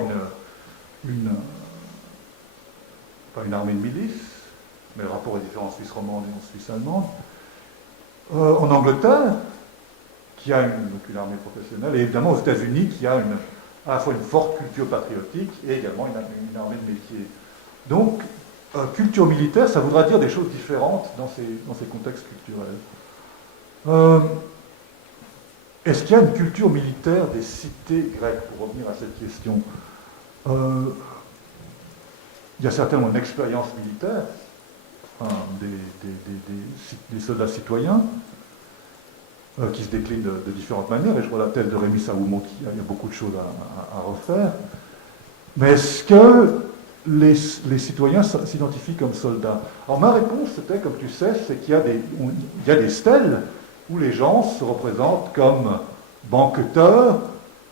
pas une armée de milice, mais le rapport est différent en Suisse romande et en Suisse allemande. En Angleterre, qui a une armée professionnelle, et évidemment aux États-Unis, qui a à la fois une forte culture patriotique et également une armée de métier. Donc, culture militaire, ça voudra dire des choses différentes dans ces contextes culturels. Est-ce qu'il y a une culture militaire des cités grecques, pour revenir à cette question? Il y a certainement une expérience militaire des soldats citoyens qui se déclinent de différentes manières, et je vois la tête de Rémi Saoumont, il y a beaucoup de choses à refaire. Mais est-ce que les citoyens s'identifient comme soldats? Alors ma réponse, c'était, comme tu sais, c'est qu'il y a des stèles où les gens se représentent comme banqueteurs,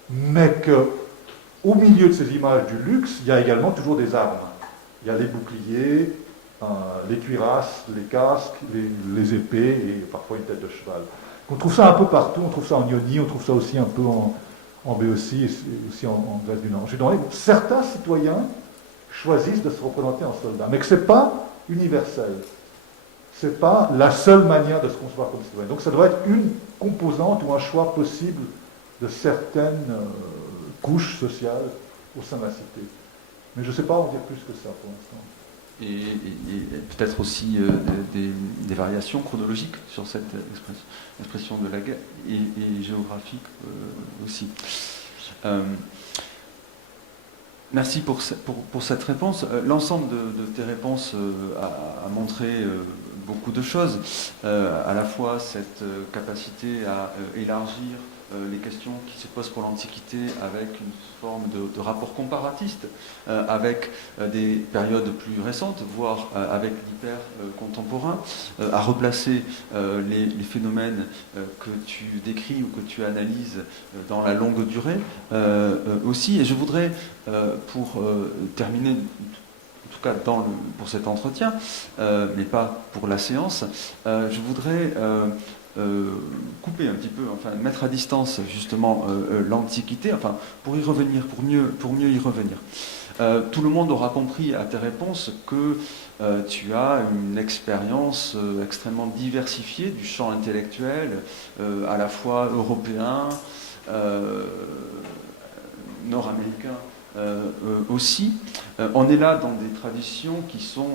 mais qu'au milieu de ces images du luxe, il y a également toujours des armes. Il y a les boucliers, les cuirasses, les casques, les épées et parfois une tête de cheval. On trouve ça un peu partout, on trouve ça en Ionie, on trouve ça aussi un peu en Béotie et aussi en Grèce du Nord. Certains citoyens choisissent de se représenter en soldat, mais que ce n'est pas universel. Ce n'est pas la seule manière de se concevoir comme citoyen. Donc ça doit être une composante ou un choix possible de certaines couches sociales au sein de la cité. Mais je ne sais pas en dire plus que ça pour l'instant. Et peut-être aussi des variations chronologiques sur cette expression de la guerre, et géographique aussi. Merci pour cette réponse. L'ensemble de tes réponses a montré beaucoup de choses, à la fois cette capacité à élargir les questions qui se posent pour l'Antiquité avec une forme de rapport comparatiste, avec des périodes plus récentes, voire avec l'hyper contemporain, à replacer les phénomènes que tu décris ou que tu analyses dans la longue durée aussi. Et je voudrais, pour terminer, en tout cas pour cet entretien, mais pas pour la séance, je voudrais couper un petit peu, enfin mettre à distance justement l'Antiquité, enfin pour y revenir, pour mieux y revenir. Tout le monde aura compris à tes réponses que tu as une expérience extrêmement diversifiée du champ intellectuel, à la fois européen, nord-américain aussi. On est là dans des traditions qui sont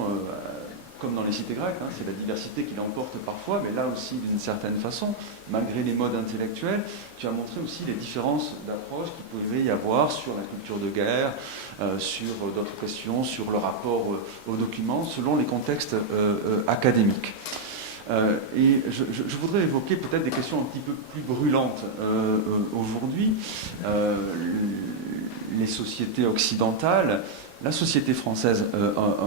comme dans les cités grecques, hein, c'est la diversité qui l'emporte parfois, mais là aussi d'une certaine façon, malgré les modes intellectuels, tu as montré aussi les différences d'approche qu'il pouvait y avoir sur la culture de guerre, sur d'autres questions, sur le rapport aux documents, selon les contextes académiques. Et je voudrais évoquer peut-être des questions un petit peu plus brûlantes aujourd'hui. Les sociétés occidentales, la société française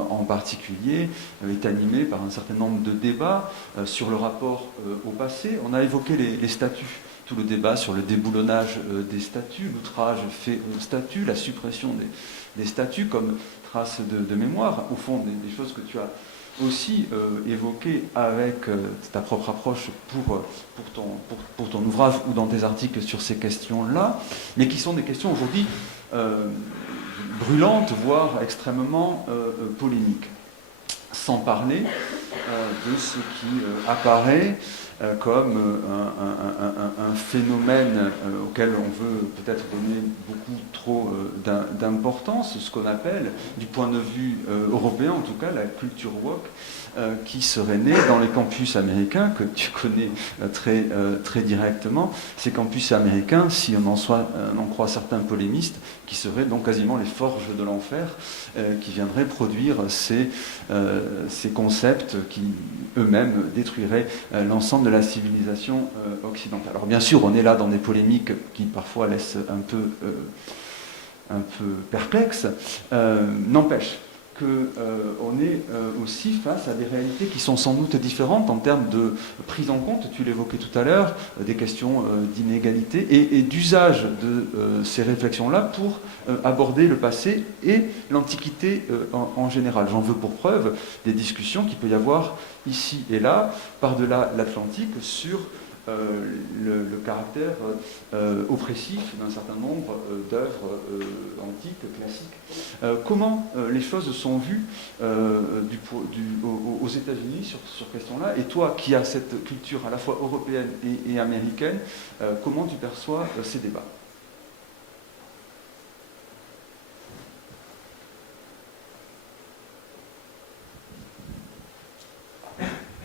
en particulier, est animée par un certain nombre de débats sur le rapport au passé. On a évoqué les statuts, tout le débat sur le déboulonnage des statuts, l'outrage fait aux statuts, la suppression des statuts comme trace de mémoire, au fond des choses que tu as aussi évoquées avec ta propre approche pour ton ouvrage ou dans tes articles sur ces questions-là, mais qui sont des questions aujourd'hui brûlantes, voire extrêmement polémiques. Sans parler de ce qui apparaît comme un phénomène auquel on veut peut-être donner beaucoup trop d'importance, ce qu'on appelle, du point de vue européen en tout cas, la culture woke, qui serait née dans les campus américains, que tu connais très directement. Ces campus américains, si on en croit certains polémistes, qui seraient donc quasiment les forges de l'enfer, qui viendraient produire ces concepts qui eux-mêmes détruiraient l'ensemble de la civilisation occidentale. Alors bien sûr, on est là dans des polémiques qui parfois laissent un peu perplexe, n'empêche qu'on est aussi face à des réalités qui sont sans doute différentes en termes de prise en compte, tu l'évoquais tout à l'heure, des questions d'inégalité et d'usage de ces réflexions-là pour aborder le passé et l'Antiquité en général. J'en veux pour preuve des discussions qu'il peut y avoir ici et là, par-delà l'Atlantique, sur le caractère oppressif d'un certain nombre d'œuvres antiques, classiques. Comment les choses sont vues aux États-Unis sur cette question-là, et toi qui as cette culture à la fois européenne et américaine, comment tu perçois ces débats ?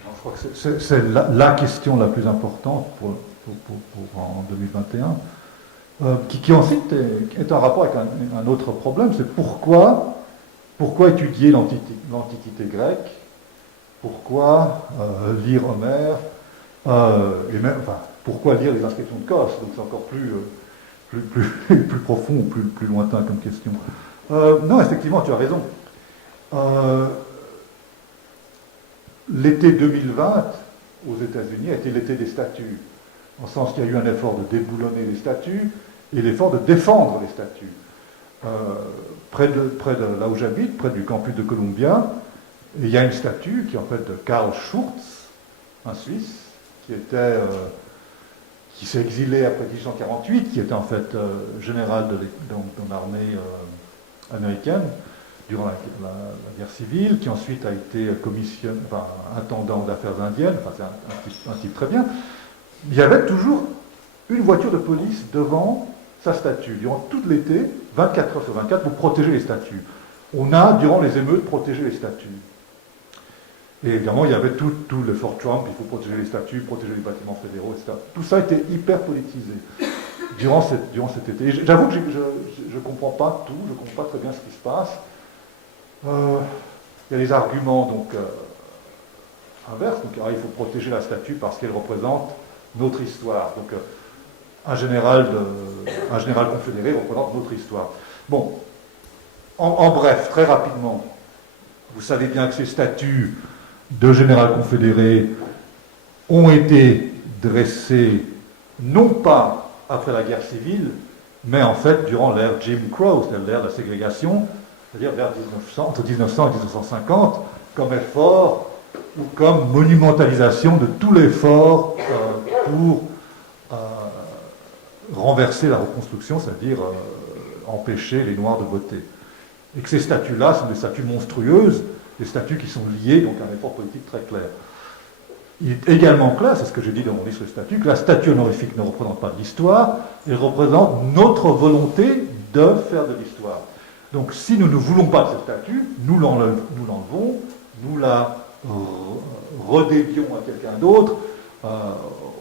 Je crois que c'est la question la plus importante pour en 2021, qui ensuite est en rapport avec un autre problème, c'est pourquoi étudier l'Antiquité grecque, pourquoi lire Homère, et même, enfin, pourquoi lire les inscriptions de Cos, donc c'est encore plus profond ou plus lointain comme question. Non, effectivement, tu as raison. L'été 2020 aux États-Unis a été l'été des statuts, en sens qu'il y a eu un effort de déboulonner les statuts et l'effort de défendre les statuts. Près de là où j'habite, près du campus de Columbia, il y a une statue qui est en fait de Karl Schurz, un Suisse, qui s'est exilé après 1848, qui était en fait général dans l'armée américaine, durant la guerre civile, qui ensuite a été intendant d'affaires indiennes, c'est un type très bien. Il y avait toujours une voiture de police devant sa statue. Durant tout l'été, 24 heures sur 24, pour protéger les statues. On a, durant les émeutes, protégé les statues. Et évidemment, il y avait tout le Fort Trump, il faut protéger les statues, protéger les bâtiments fédéraux, etc. Tout ça était hyper politisé durant cet été. Et j'avoue que je ne comprends pas tout, je ne comprends pas très bien ce qui se passe. Il y a des arguments inverses. Donc, il faut protéger la statue parce qu'elle représente notre histoire. Donc, un général confédéré représente notre histoire. Bon, en bref, très rapidement, vous savez bien que ces statues de général confédéré ont été dressées non pas après la guerre civile, mais en fait durant l'ère Jim Crow, c'est-à-dire l'ère de la ségrégation, c'est-à-dire entre 1900 et 1950, comme effort ou comme monumentalisation de tout l'effort pour renverser la reconstruction, c'est-à-dire empêcher les Noirs de voter. Et que ces statues-là sont des statues monstrueuses, des statues qui sont liées donc à un effort politique très clair. Il est également clair, c'est ce que j'ai dit dans mon livre sur les statues, que la statue honorifique ne représente pas de l'histoire, elle représente notre volonté de faire de l'histoire. Donc si nous ne voulons pas de cette statue, nous l'enlevons, nous la redédions à quelqu'un d'autre,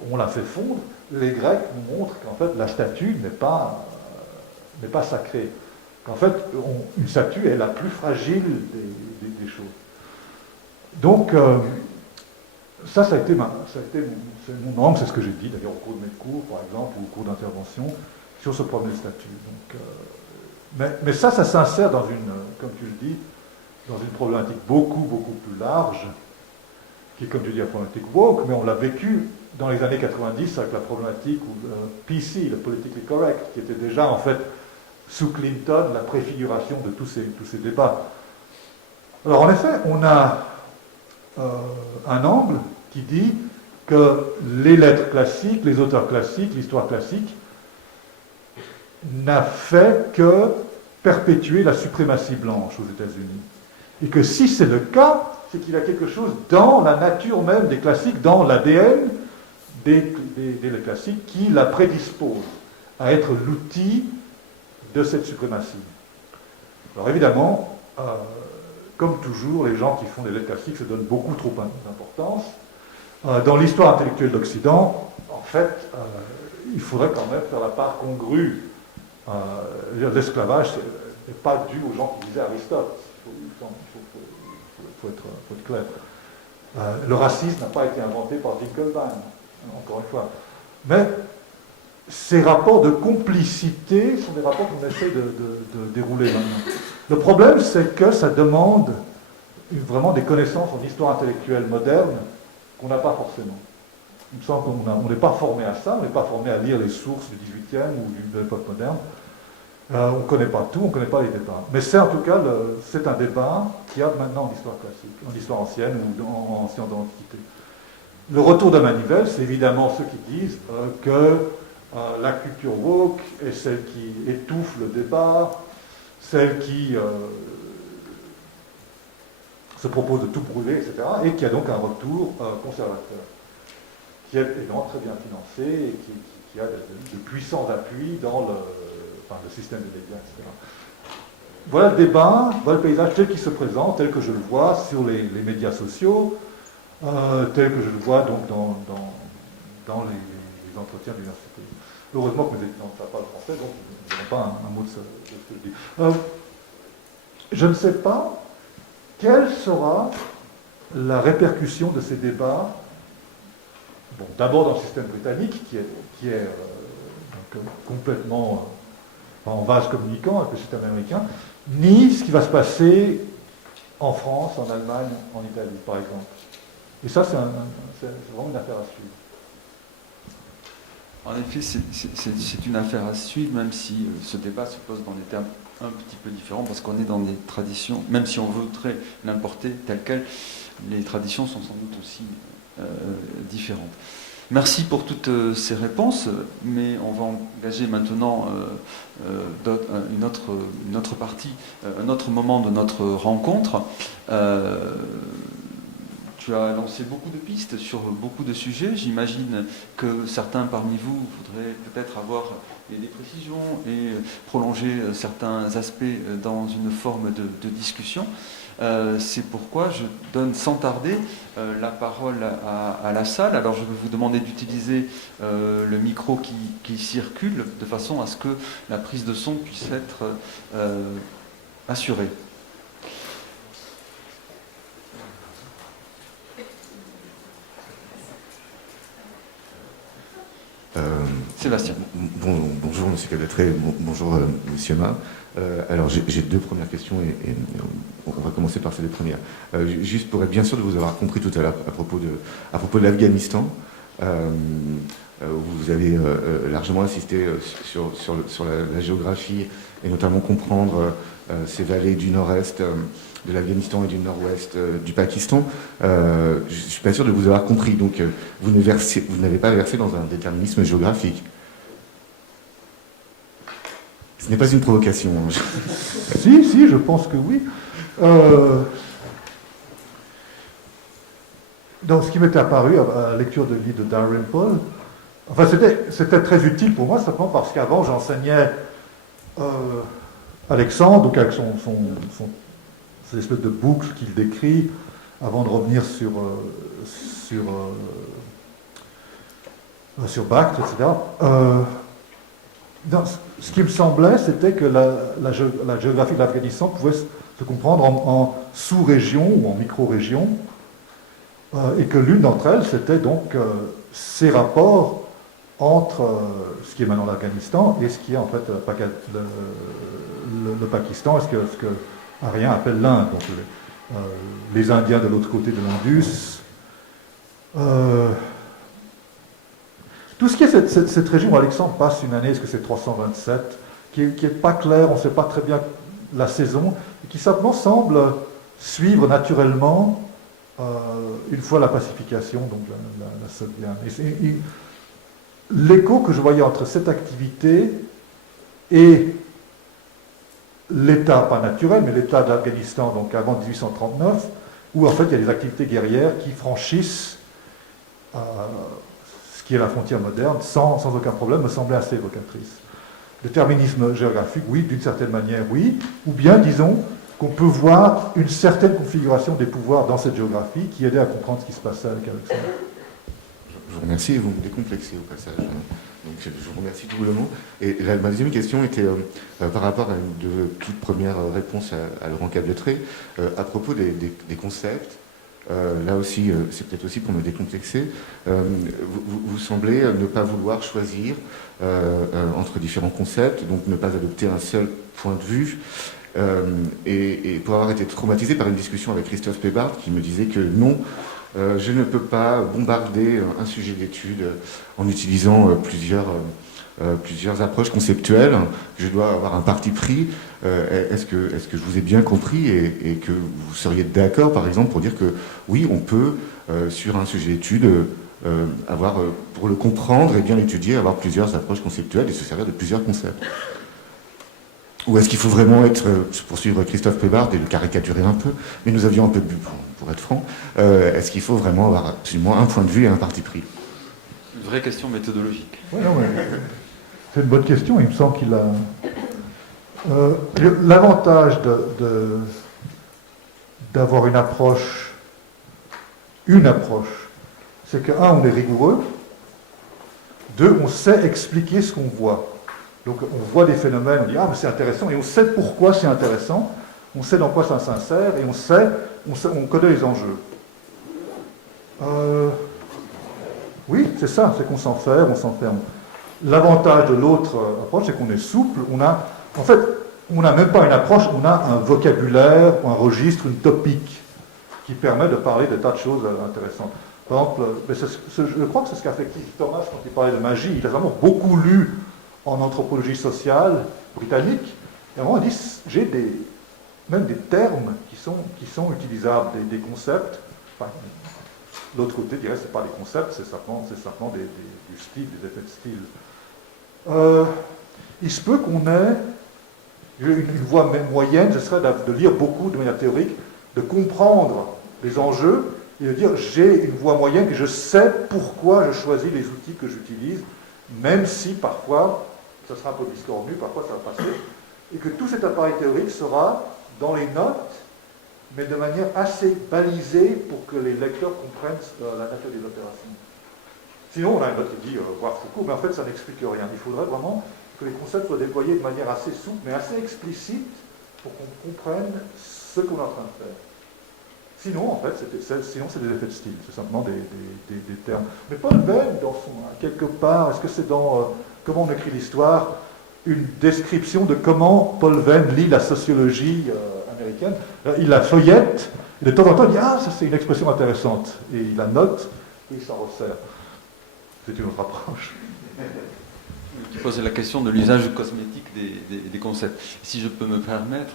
on la fait fondre. Les Grecs nous montrent qu'en fait la statue n'est pas sacrée. Qu'en fait, une statue est la plus fragile des choses. Donc, ça a été mon angle, c'est ce que j'ai dit d'ailleurs au cours de mes cours, par exemple, ou au cours d'intervention, sur ce problème de statue. Donc, mais ça s'insère dans comme tu le dis, dans une problématique beaucoup, beaucoup plus large, qui est, comme tu dis, la problématique woke, mais on l'a vécu dans les années 90 avec la problématique PC, le politically correct, qui était déjà en fait sous Clinton la préfiguration de tous ces débats. Alors en effet, on a un angle qui dit que les lettres classiques, les auteurs classiques, l'histoire classique n'a fait que perpétuer la suprématie blanche aux États-Unis. Et que si c'est le cas, c'est qu'il y a quelque chose dans la nature même des classiques, dans l'ADN des classiques, qui la prédispose à être l'outil de cette suprématie. Alors évidemment, comme toujours, les gens qui font des lettres classiques se donnent beaucoup trop d'importance. Dans l'histoire intellectuelle d'Occident, en fait, il faudrait quand même faire la part congrue. L'esclavage n'est pas dû aux gens qui disaient Aristote. Il faut être clair. Le racisme n'a pas été inventé par Winckelmann, encore une fois. Mais ces rapports de complicité sont des rapports qu'on essaie de dérouler maintenant. Le problème, c'est que ça demande vraiment des connaissances en histoire intellectuelle moderne qu'on n'a pas forcément. Il me semble qu'on n'est pas formé à ça, on n'est pas formé à lire les sources du XVIIIe ou de l'époque moderne. On ne connaît pas tout, on ne connaît pas les débats. Mais c'est en tout cas c'est un débat qu'il y a maintenant en histoire classique, en histoire ancienne ou en sciences de l'Antiquité. Le retour de manivelle, c'est évidemment ceux qui disent que la culture woke est celle qui étouffe le débat, celle qui se propose de tout brûler, etc., et qui a donc un retour conservateur, qui est évidemment très bien financé et qui a de puissants appuis dans le système de médias, etc. Voilà le débat, voilà le paysage tel qu'il se présente, tel que je le vois sur les médias sociaux, tel que je le vois donc dans les entretiens de l'université. Heureusement que mes étudiants ne savent pas le français, donc je n'ai pas un mot de ce que je dis. Je ne sais pas quelle sera la répercussion de ces débats. Bon, d'abord dans le système britannique, qui est donc, complètement en vase communicant avec le système américain, ni ce qui va se passer en France, en Allemagne, en Italie, par exemple. Et ça, c'est vraiment une affaire à suivre. En effet, c'est une affaire à suivre, même si ce débat se pose dans des termes un petit peu différents, parce qu'on est dans des traditions, même si on voudrait l'importer tel quel, les traditions sont sans doute aussi différentes. Merci pour toutes ces réponses, mais on va engager maintenant une autre partie, un autre moment de notre rencontre. Tu as lancé beaucoup de pistes sur beaucoup de sujets. J'imagine que certains parmi vous voudraient peut-être avoir des précisions et prolonger certains aspects dans une forme de discussion. C'est pourquoi je donne sans tarder la parole à la salle. Alors je vais vous demander d'utiliser le micro qui circule de façon à ce que la prise de son puisse être assurée. Sébastien. Bonjour Monsieur Cabatré, bonjour Monsieur Ma. Alors j'ai deux premières questions et on va commencer par ces deux premières. Juste pour être bien sûr de vous avoir compris tout à l'heure à propos de l'Afghanistan, vous avez largement insisté sur la géographie et notamment comprendre ces vallées du nord-est de l'Afghanistan et du nord-ouest du Pakistan. Je ne suis pas sûr de vous avoir compris, donc vous n'avez pas versé dans un déterminisme géographique. Ce n'est pas une provocation. Si, je pense que oui. Dans ce qui m'était apparu à la lecture de livre de Dalrymple, enfin c'était très utile pour moi, simplement parce qu'avant j'enseignais Alexandre, donc avec ces espèces de boucles qu'il décrit, avant de revenir sur Bakhtre, etc. Ce qui me semblait, c'était que la géographie de l'Afghanistan pouvait se comprendre en sous-régions ou en micro-régions, et que l'une d'entre elles, c'était donc ces rapports entre ce qui est maintenant l'Afghanistan et ce qui est en fait le Pakistan, et ce que Arien appelle l'Inde, donc les Indiens de l'autre côté de l'Indus. Tout ce qui est cette région où Alexandre passe une année, est-ce que c'est 327, qui n'est pas clair, on ne sait pas très bien la saison, et qui simplement semble suivre naturellement une fois la pacification, donc la Sogdiane. L'écho que je voyais entre cette activité et l'État, pas naturel, mais l'État de l'Afghanistan, donc avant 1839, où en fait il y a des activités guerrières qui franchissent ce qui est la frontière moderne sans aucun problème, me semblait assez évocatrice. Déterminisme géographique, oui, d'une certaine manière, oui, ou bien disons qu'on peut voir une certaine configuration des pouvoirs dans cette géographie qui aidait à comprendre ce qui se passait avec Alexandre. Je vous remercie et vous me décomplexez au passage. Donc je vous remercie doublement. Et ma deuxième question était par rapport à une de toute première réponse à Laurent Cabletré, à propos des concepts. Là aussi, c'est peut-être aussi pour me décomplexer. Vous semblez ne pas vouloir choisir entre différents concepts, donc ne pas adopter un seul point de vue. Et pour avoir été traumatisé par une discussion avec Christophe Pébard qui me disait que non, je ne peux pas bombarder un sujet d'étude en utilisant plusieurs approches conceptuelles, je dois avoir un parti pris. Est-ce que je vous ai bien compris et que vous seriez d'accord, par exemple, pour dire que oui, on peut, sur un sujet d'étude, avoir, pour le comprendre et bien l'étudier, avoir plusieurs approches conceptuelles et se servir de plusieurs concepts? Ou est-ce qu'il faut vraiment poursuivre Christophe Pébard et le caricaturer un peu, mais nous avions un peu bu, pour être franc, est-ce qu'il faut vraiment avoir absolument un point de vue et un parti pris? Une vraie question méthodologique. Ouais, non, c'est une bonne question, il me semble qu'il a... L'avantage d'avoir une approche, c'est que, un, on est rigoureux, deux, on sait expliquer ce qu'on voit. Donc on voit des phénomènes, on dit « Ah, mais c'est intéressant », et on sait pourquoi c'est intéressant, on sait dans quoi ça s'insère, et on connaît les enjeux. Oui, c'est ça, c'est qu'on s'enferme, on s'enferme. L'avantage de l'autre approche, c'est qu'on est souple, on n'a même pas une approche, on a un vocabulaire, un registre, une topique, qui permet de parler de tas de choses intéressantes. Par exemple, je crois que c'est ce qu'a fait Thomas quand il parlait de magie, il a vraiment beaucoup lu en anthropologie sociale britannique, et à un moment il dit, j'ai même des termes qui sont utilisables, des concepts, enfin, L'autre côté dirait que ce n'est pas des concepts, c'est simplement du style, des effets de style. Il se peut qu'on ait une voie moyenne, ce serait de lire beaucoup de manière théorique, de comprendre les enjeux et de dire j'ai une voie moyenne et je sais pourquoi je choisis les outils que j'utilise, même si parfois ça sera un peu discordu, parfois ça va passer, et que tout cet appareil théorique sera dans les notes, mais de manière assez balisée pour que les lecteurs comprennent la nature des opérations. Sinon, on a une note qui dit voir Foucault, mais en fait ça n'explique rien. Il faudrait vraiment que les concepts soient déployés de manière assez souple, mais assez explicite, pour qu'on comprenne ce qu'on est en train de faire. Sinon, en fait, c'est des effets de style, c'est simplement des termes. Mais Paul Venn, quelque part, est-ce que c'est dans Comment on écrit l'histoire, une description de comment Paul Venn lit la sociologie américaine. Il la feuillette, et de temps en temps, il dit « Ah, ça c'est une expression intéressante », et il la note, et il s'en resserre. C'est une autre approche. Qui pose la question de l'usage cosmétique des concepts. Si je peux me permettre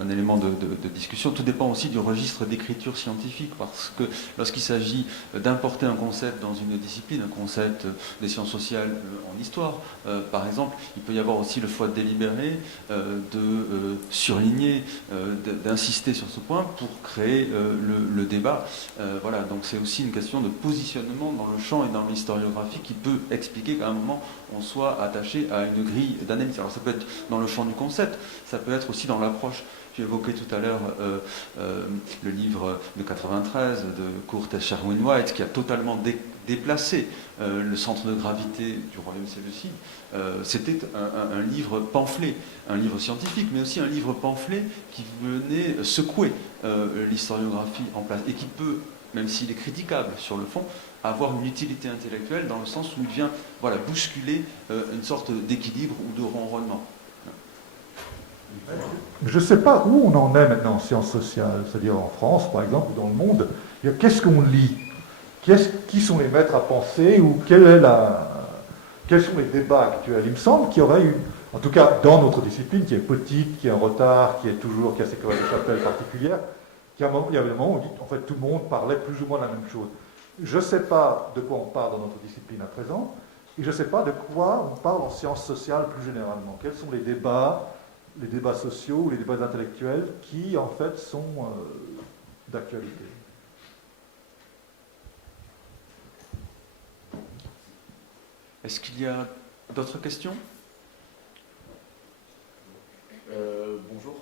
un élément de discussion, tout dépend aussi du registre d'écriture scientifique, parce que lorsqu'il s'agit d'importer un concept dans une discipline, un concept des sciences sociales en histoire, par exemple, il peut y avoir aussi le choix délibéré de surligner, d'insister sur ce point pour créer le débat. Voilà, donc c'est aussi une question de positionnement dans le champ et dans l'historiographie qui peut expliquer qu'à un moment on soit attaché à une grille d'analyse. Alors ça peut être dans le champ du concept, ça peut être aussi dans l'approche. J'ai évoqué tout à l'heure le livre de 93 de Kurt Sherwin-White qui a totalement déplacé le centre de gravité du royaume séleucide. C'était un livre pamphlet, un livre scientifique, mais aussi un livre pamphlet qui venait secouer l'historiographie en place et qui peut, même s'il est critiquable sur le fond, avoir une utilité intellectuelle dans le sens où il vient bousculer une sorte d'équilibre ou de ronronnement. Je ne sais pas où on en est maintenant en sciences sociales, c'est-à-dire en France, par exemple, ou dans le monde. Qu'est-ce qu'on lit? Qui sont les maîtres à penser? Ou quels sont les débats actuels? Il me semble qu'il y aurait eu, en tout cas dans notre discipline, qui est petite, qui est en retard, qui a ses querelles de chapelle particulières, il y avait un moment où en fait, tout le monde parlait plus ou moins la même chose. Je ne sais pas de quoi on parle dans notre discipline à présent, et je ne sais pas de quoi on parle en sciences sociales plus généralement. Quels sont les débats sociaux ou les débats intellectuels qui, en fait, sont d'actualité. Est-ce qu'il y a d'autres questions? Bonjour.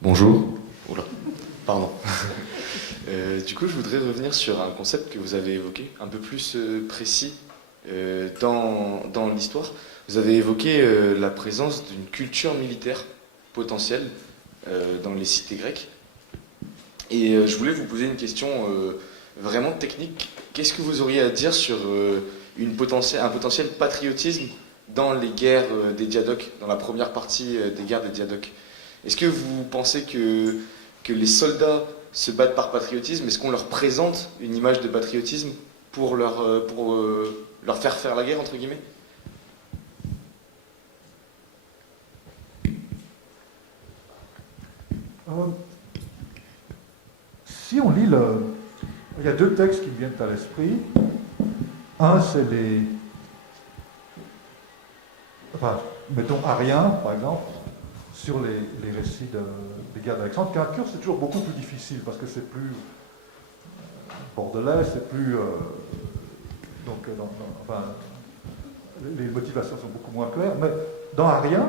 Bonjour. Oula, pardon. Du coup, je voudrais revenir sur un concept que vous avez évoqué, un peu plus précis dans l'histoire. Vous avez évoqué la présence d'une culture militaire potentielle dans les cités grecques. Et je voulais vous poser une question vraiment technique. Qu'est-ce que vous auriez à dire sur un potentiel patriotisme dans les guerres des Diadoques, dans la première partie des guerres des Diadoques? Est-ce que vous pensez que les soldats se battent par patriotisme? Est-ce qu'on leur présente une image de patriotisme pour leur faire la guerre, entre guillemets? Si on lit il y a deux textes qui me viennent à l'esprit. Un, c'est mettons Arien, par exemple, sur les récits des guerres d'Alexandre. Car c'est toujours beaucoup plus difficile parce que c'est plus bordelais, c'est plus. Les motivations sont beaucoup moins claires. Mais dans Arien,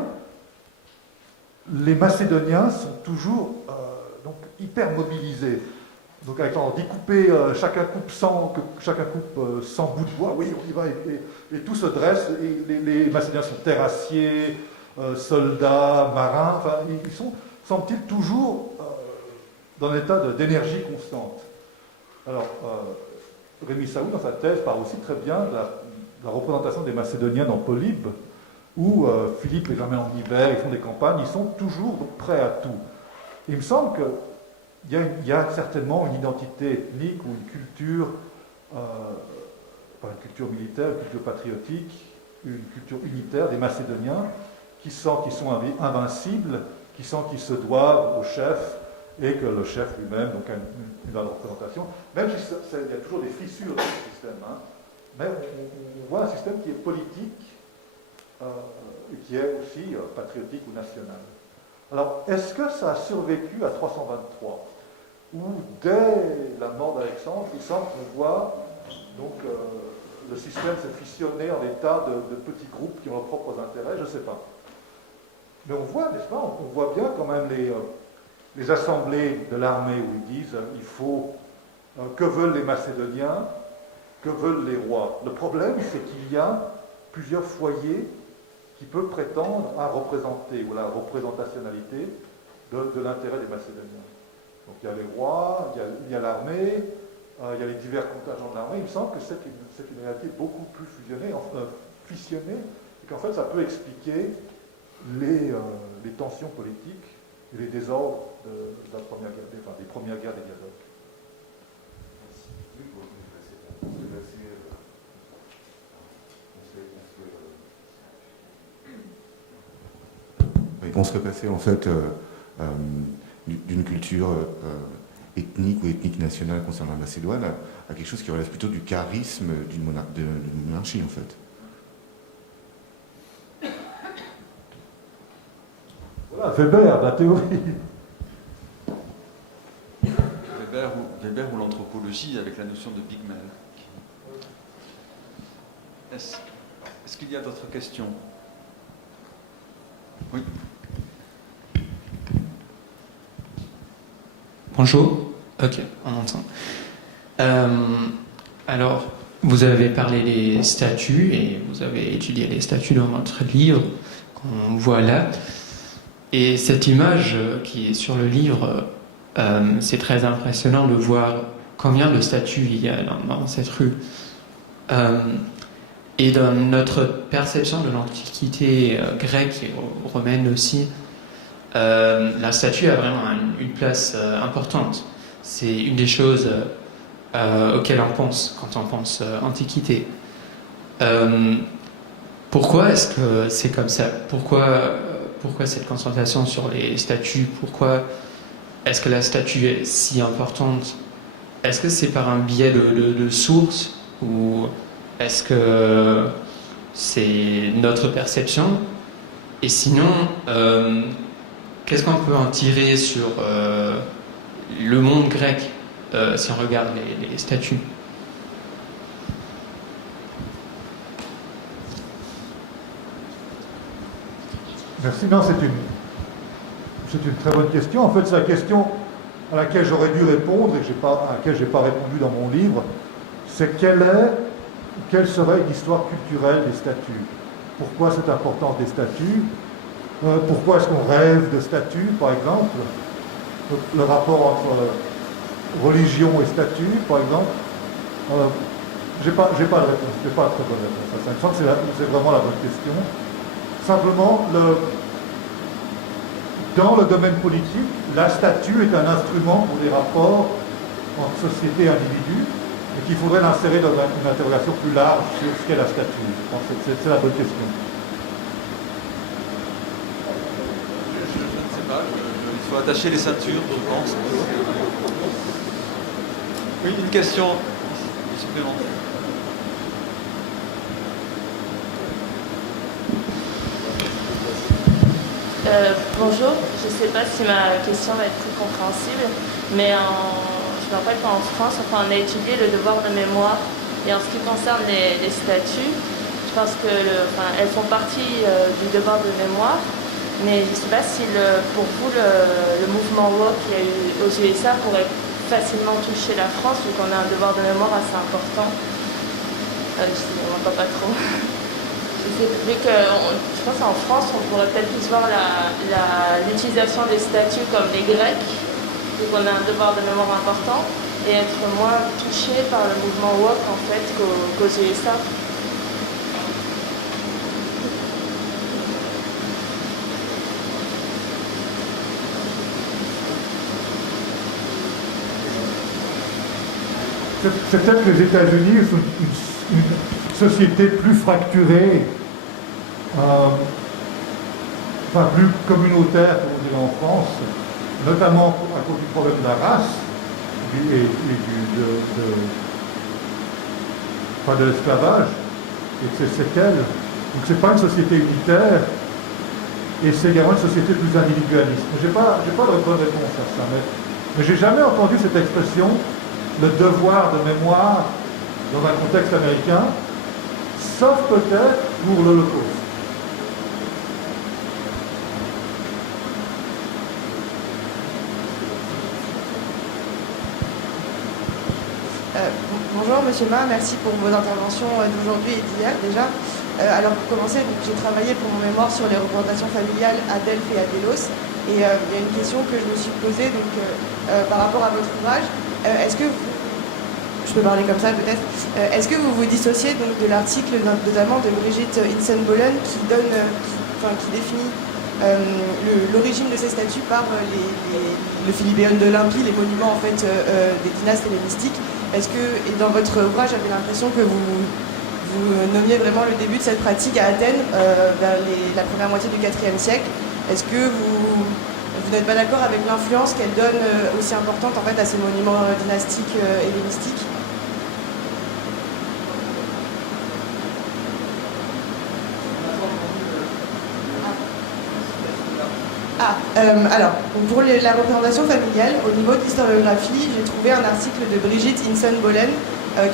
les Macédoniens sont toujours hyper mobilisés. Donc Alexandre dit chacun coupe 100 bouts de bois, oui, on y va, et tout se dresse, et les Macédoniens sont terrassiers, soldats, marins, enfin, ils sont, semble-t-il, toujours dans un état d'énergie constante. Alors, Rémi Saoud, dans sa thèse, parle aussi très bien de la représentation des Macédoniens dans Polybe, où Philippe les emmène en hiver, ils font des campagnes, ils sont toujours prêts à tout. Il me semble qu'il y a certainement une identité ethnique ou une culture, pas une culture militaire, une culture patriotique, une culture unitaire des Macédoniens qui sentent qu'ils sont invincibles, qui sentent qu'ils se doivent au chef et que le chef lui-même donc, a une bonne représentation. Même si il y a toujours des fissures dans ce système, hein, mais on voit un système qui est politique et qui est aussi patriotique ou national. Alors, est-ce que ça a survécu à 323 ou dès la mort d'Alexandre, il semble qu'on voit donc, le système se fissionner en des tas de petits groupes qui ont leurs propres intérêts, je ne sais pas. Mais on voit, n'est-ce pas, on voit bien quand même les assemblées de l'armée où ils disent il faut que veulent les Macédoniens, que veulent les rois. Le problème, c'est qu'il y a plusieurs foyers qui peuvent prétendre à représenter, ou la représentationnalité de l'intérêt des Macédoniens. Donc il y a les rois, il y a l'armée, il y a les divers contingents de l'armée. Il me semble que c'est une réalité beaucoup plus fissionnée, et qu'en fait ça peut expliquer les tensions politiques et les désordres de la première guerre, des premières guerres des diadoques. On serait passé en fait d'une culture ethnique ou ethnique nationale concernant la Macédoine à quelque chose qui relève plutôt du charisme d'une monarchie en fait. Voilà, Weber, la théorie. Weber ou l'anthropologie avec la notion de pygmée. Est-ce qu'il y a d'autres questions? Oui. Bonjour. Ok, on entend. Alors, vous avez parlé des statues et vous avez étudié les statues dans votre livre qu'on voit là. Et cette image qui est sur le livre, c'est très impressionnant de voir combien de statues il y a dans cette rue. Et dans notre perception de l'Antiquité grecque et romaine aussi, la statue a vraiment une place importante. C'est une des choses auxquelles on pense quand on pense Antiquité. Pourquoi est-ce que c'est comme ça? Pourquoi cette concentration sur les statues? Pourquoi est-ce que la statue est si importante? Est-ce que c'est par un biais de source ou est-ce que c'est notre perception? Et sinon, qu'est-ce qu'on peut en tirer sur le monde grec si on regarde les statues? Merci. Non, c'est une très bonne question. En fait, c'est la question à laquelle j'aurais dû répondre et à laquelle je n'ai pas répondu dans mon livre. C'est quelle serait l'histoire culturelle des statues? Pourquoi cette importance des statues? Pourquoi est-ce qu'on rêve de statues, par exemple? Le rapport entre religion et statue, par exemple? J'ai pas de réponse, j'ai pas de très bonne réponse à ça. Il me semble que c'est vraiment la bonne question. Simplement, dans le domaine politique, la statue est un instrument pour les rapports entre société et individu, et qu'il faudrait l'insérer dans une interrogation plus large sur ce qu'est la statue. Je pense que c'est la bonne question. Je ne sais pas, il faut attacher les ceintures, je pense. Oui, une question supplémentaire. Bonjour, je ne sais pas si ma question va être plus compréhensible, mais je me rappelle qu'en France, on a étudié le devoir de mémoire, et en ce qui concerne les statues, je pense que elles font partie du devoir de mémoire, mais je ne sais pas si pour vous le mouvement woke qu'il y a eu aux USA pourrait facilement toucher la France, vu qu'on a un devoir de mémoire assez important. Je ne m'entends pas trop. Vu que je pense qu'en France, on pourrait peut-être plus voir l'utilisation des statues comme les Grecs, vu qu'on a un devoir de mémoire important, et être moins touché par le mouvement woke en fait qu'aux USA. C'est peut-être que les États-Unis sont une société plus fracturée enfin plus communautaire, comme on dirait en France, notamment à cause du problème de la race et de l'esclavage et de ses séquelles. Donc c'est pas une société unitaire et c'est également une société plus individualiste. J'ai pas de bonne réponse à ça, mais j'ai jamais entendu cette expression, le devoir de mémoire dans un contexte américain, sauf peut-être pour l'Holocauste. Bonjour Monsieur Ma, merci pour vos interventions d'aujourd'hui et d'hier déjà. Alors pour commencer, j'ai travaillé pour mon mémoire sur les représentations familiales à Delphes et à Délos. Et il y a une question que je me suis posée par rapport à votre ouvrage. Est-ce que vous, je peux parler comme ça peut-être, est-ce que vous vous dissociez donc de l'article notamment de Brigitte Hinsenbollen qui définit l'origine de ces statues par le Philibéon d'Olympie, les monuments en fait des dynasties hellénistiques. Est-ce que, et dans votre ouvrage, j'avais l'impression que vous nommiez vraiment le début de cette pratique à Athènes, vers la première moitié du IVe siècle. Est-ce que vous n'êtes pas d'accord avec l'influence qu'elle donne aussi importante en fait à ces monuments dynastiques hellénistiques? Alors, pour la représentation familiale, au niveau de l'historiographie, j'ai trouvé un article de Brigitte Hinsenbollen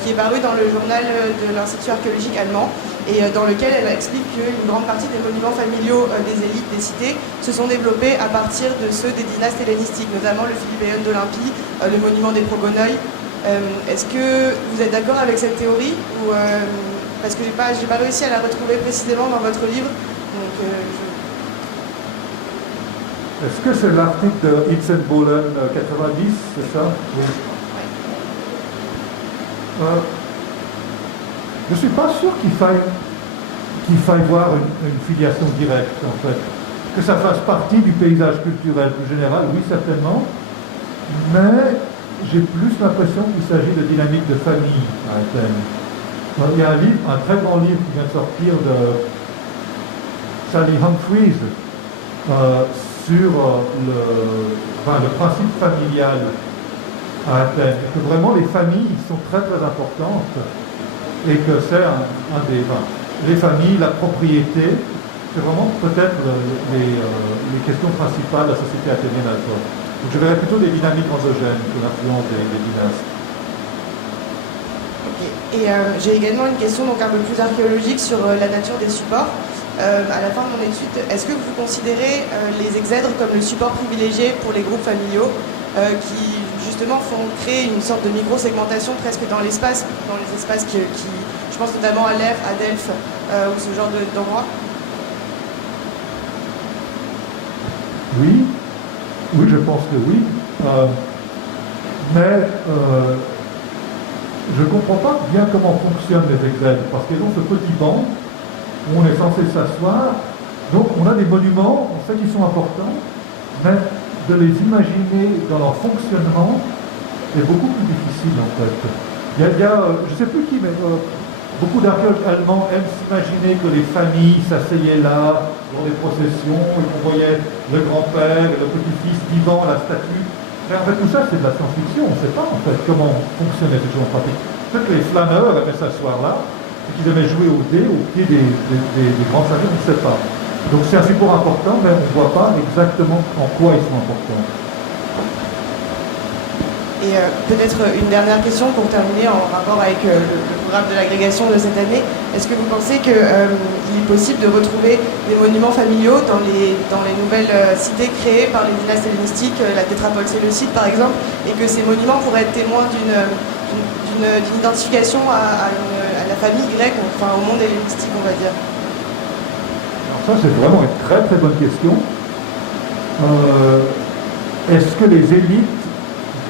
qui est paru dans le journal de l'Institut archéologique allemand et dans lequel elle explique qu'une grande partie des monuments familiaux des élites des cités se sont développés à partir de ceux des dynasties hellénistiques, notamment le Philibéon d'Olympie, le monument des Progonoi. Est-ce que vous êtes d'accord avec cette théorie ou, parce que j'ai pas réussi à la retrouver précisément dans votre livre. Donc, Est-ce que c'est l'article de Hinsenbollen 90, c'est ça? Oui. Je ne suis pas sûr qu'il faille voir une filiation directe, en fait. Que ça fasse partie du paysage culturel plus général, oui, certainement. Mais j'ai plus l'impression qu'il s'agit de dynamique de famille à Athènes. Il y a un très grand livre qui vient de sortir de Sally Humphreys, sur le principe familial à Athènes, et que vraiment les familles sont très très importantes et que c'est les familles, la propriété, c'est vraiment peut-être les questions principales de la société athénienne à l'époque. Donc je verrais plutôt des dynamiques endogènes que l'influence des dynasties. Okay. Et j'ai également une question donc un peu plus archéologique sur la nature des supports. À la fin de mon étude, est-ce que vous considérez les exèdres comme le support privilégié pour les groupes familiaux qui justement font créer une sorte de micro-segmentation presque dans l'espace, dans les espaces qui je pense notamment à l'Air, à Delphes ou ce genre d'endroits? Oui, je pense que oui. Mais je ne comprends pas bien comment fonctionnent les exèdres, parce qu'ils ont ce petit banc où on est censé s'asseoir. Donc on a des monuments, on sait qu'ils sont importants, mais de les imaginer dans leur fonctionnement est beaucoup plus difficile en fait. Il y a je ne sais plus qui, mais beaucoup d'archéologues allemands aiment s'imaginer que les familles s'asseyaient là, dans des processions, et qu'on voyait le grand-père et le petit-fils vivant à la statue. Mais en fait tout ça c'est de la science-fiction, on ne sait pas en fait comment fonctionnait cette chose en pratique. Peut-être que les flâneurs aimaient s'asseoir là, qu'ils aimaient jouer au dé au pied des grandes familles, on ne sait pas. Donc c'est un support important, mais on ne voit pas exactement en quoi ils sont importants. Et peut-être une dernière question pour terminer en rapport avec le programme de l'agrégation de cette année. Est-ce que vous pensez qu'il est possible de retrouver des monuments familiaux dans les nouvelles cités créées par les dynasties hellénistiques, la tétrapole séleucide par exemple, et que ces monuments pourraient être témoins d'une identification à la famille grecque, enfin au monde hellénistique on va dire? Alors ça c'est vraiment une très très bonne question. Est-ce que les élites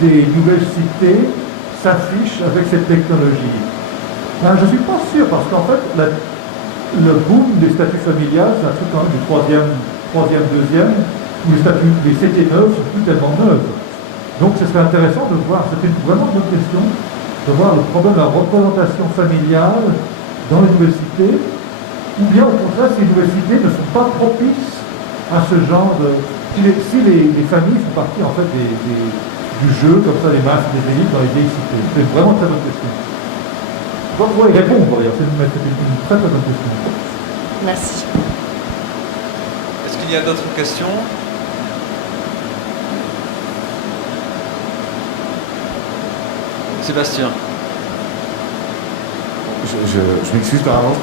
des nouvelles cités s'affichent avec cette technologie? Je ne suis pas sûr, parce qu'en fait, le boom des statues familiales, c'est un truc quand même du troisième, deuxième, où les cités neuves sont plus tellement neuves. Donc ce serait intéressant de voir, c'était vraiment une bonne question, de voir le problème de la représentation familiale dans les nouvelles cités, ou bien au contraire, ces nouvelles cités ne sont pas propices à ce genre de... Si les familles font partie en fait du jeu, comme ça, les masses, des élites dans les vieilles cités? C'est vraiment une très bonne question. Vous pouvez y répondre, d'ailleurs, c'est une très très bonne question. Merci. Est-ce qu'il y a d'autres questions? Sébastien. Je m'excuse par avance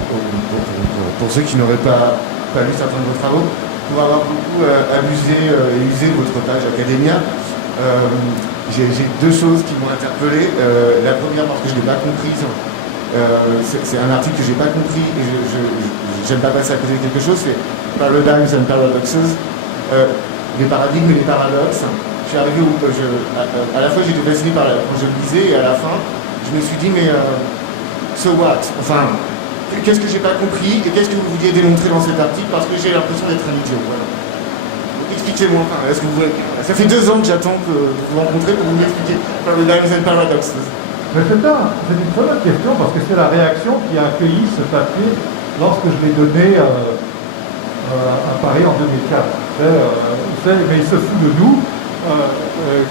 pour ceux qui n'auraient pas lu certains de vos travaux, pour avoir beaucoup abusé et usé votre page Academia. J'ai deux choses qui m'ont interpellé. La première, parce que je ne l'ai pas comprise, c'est un article que je n'ai pas compris et j'aime pas passer à côté de quelque chose, c'est Paradigms and Paradoxes, les paradigmes et les paradoxes. Je suis arrivé où à la fois j'étais fasciné par quand je le lisais et à la fin, je me suis dit mais so what? Enfin, qu'est-ce que j'ai pas compris et qu'est-ce que vous vouliez démontrer dans cet article parce que j'ai l'impression d'être un idiot. Voilà. Donc expliquez-moi, enfin, est-ce que vous voulez... Ça fait 2 ans que j'attends de vous rencontrer pour vous m'expliquer Paradigms and Paradoxes. Mais c'est une très bonne question parce que c'est la réaction qui a accueilli ce papier lorsque je l'ai donné à Paris en 2004. Mais il se fout de nous.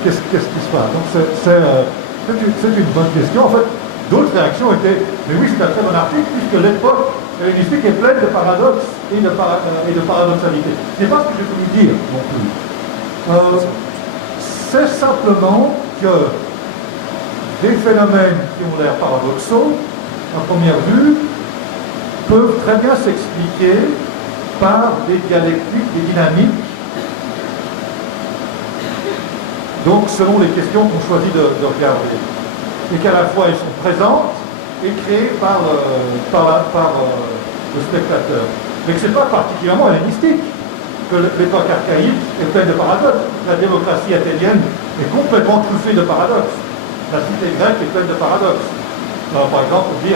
Qu'est-ce qui se passe? Donc c'est une bonne question. En fait, d'autres réactions étaient mais oui, c'est un très bon article puisque l'époque hellénistique est pleine de paradoxes et de paradoxalité. Ce n'est pas ce que j'ai voulu dire non plus. C'est simplement que des phénomènes qui ont l'air paradoxaux, à première vue, peuvent très bien s'expliquer par des dialectiques, des dynamiques. Donc, selon les questions qu'on choisit de regarder. Et qu'à la fois elles sont présentes et créées par le spectateur. Mais que ce n'est pas particulièrement hellénistique, que l'époque archaïque est pleine de paradoxes. La démocratie athénienne est complètement truffée de paradoxes. La cité grecque est pleine de paradoxes. Alors, par exemple, on dit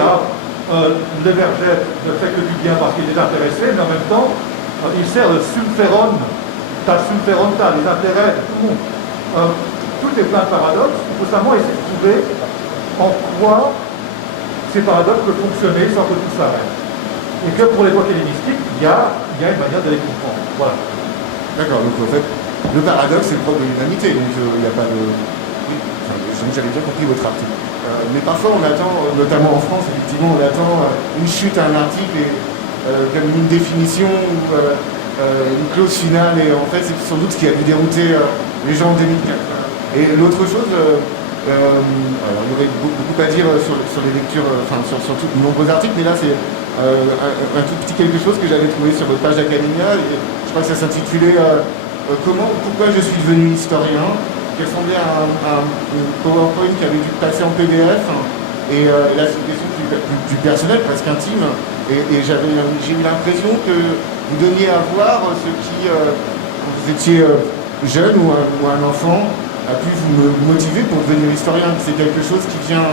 l'évergète ne fait que du bien parce qu'il est intéressé, mais en même temps, il sert de sulférone, les intérêts de tout le monde. Tout est plein de paradoxes. Il faut seulement essayer de trouver en quoi ces paradoxes peuvent fonctionner sans que tout s'arrête. Et que pour l'époque hellénistique, il y a une manière de les comprendre. Voilà. D'accord, donc en fait, le paradoxe, c'est le propre de l'humanité, donc il n'y a pas de... Oui, j'avais bien compris votre article. Mais parfois, on attend, notamment en France, effectivement, on attend une chute à un article et, comme une définition ou une clause finale, et en fait, c'est sans doute ce qui a dû dérouter les gens en 2004. Et l'autre chose, alors, il y aurait beaucoup à dire sur les lectures, enfin, sur de nombreux articles, mais là, c'est un tout petit quelque chose que j'avais trouvé sur votre page d'Academia, et je crois que ça s'intitulait pourquoi je suis devenu historien, qui ressemblait à un PowerPoint qui avait dû passer en PDF, et là c'est une question plus personnelle, presque intime, et j'ai eu l'impression que vous donniez à voir ce qui, quand vous étiez jeune ou un enfant, a pu vous motiver pour devenir historien. C'est quelque chose qui vient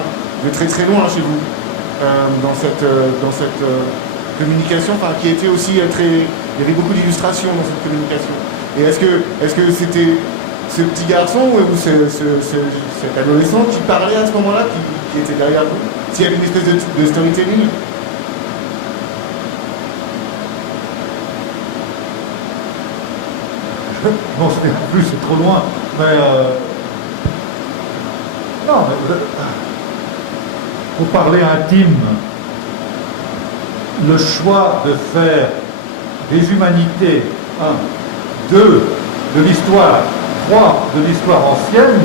de très très loin chez vous, dans cette communication, enfin, qui était aussi très... Il y avait beaucoup d'illustrations dans cette communication. Et est-ce que c'était ce petit garçon ou cet adolescent qui parlait à ce moment-là, qui était derrière vous? S'il y avait une espèce de storytelling? Non, en plus, c'est trop loin. Mais non, mais pour parler intime, le choix de faire des humanités, 1, 2, de l'histoire, 3, de l'histoire ancienne,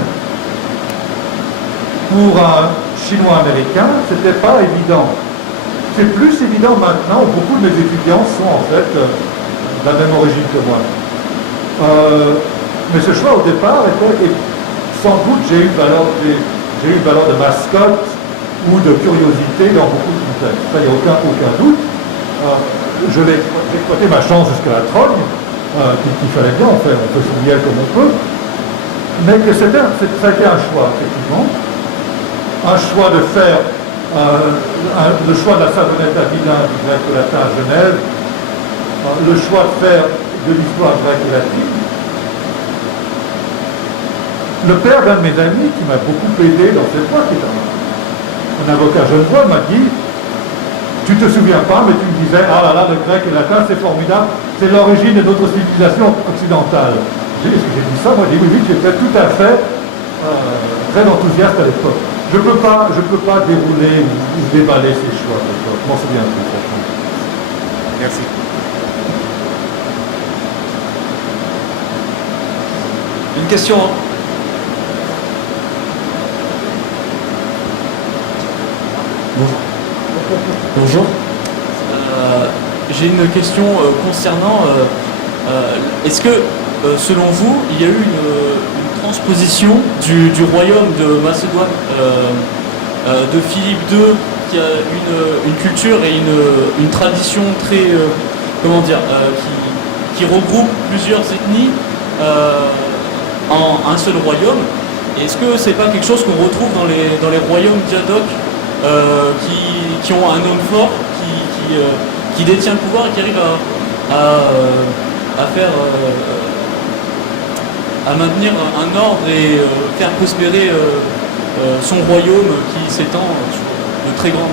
pour un Chinois-Américain, c'était pas évident. C'est plus évident maintenant où beaucoup de mes étudiants sont en fait de la même origine que moi. Mais ce choix au départ était, et sans doute j'ai eu valeur de mascotte ou de curiosité dans beaucoup de contextes. Ça, il n'y a aucun doute. J'ai exploité ma chance jusqu'à la trogne, qu'il fallait bien, on peut se miel comme on peut, mais que ça a été un choix, effectivement. Un choix de faire le choix de la savonnette à Vidin, du grec au latin à Genève, le choix de faire de l'histoire grecque et latine. Le père d'un de mes amis, qui m'a beaucoup aidé dans cette voie, qui est un avocat genevois, m'a dit « Tu te souviens pas, mais tu me disais, ah là là, le grec et le latin, c'est formidable, c'est l'origine de notre civilisation occidentale. J'ai dit ça, moi j'ai dit oui, j'étais tout à fait très enthousiaste à l'époque. Je peux pas dérouler ou déballer ces choix à l'époque. Je m'en souviens plus, franchement. Merci. Une question, hein. Bonjour. J'ai une question concernant est-ce que selon vous il y a eu une transposition du royaume de Macédoine de Philippe II qui a une culture et une tradition très comment dire qui regroupe plusieurs ethnies en un seul royaume. Est-ce que c'est pas quelque chose qu'on retrouve dans les royaumes diadoques qui ont un homme fort qui détient le pouvoir et qui arrive à faire à maintenir un ordre et faire prospérer son royaume qui s'étend sur de très grandes...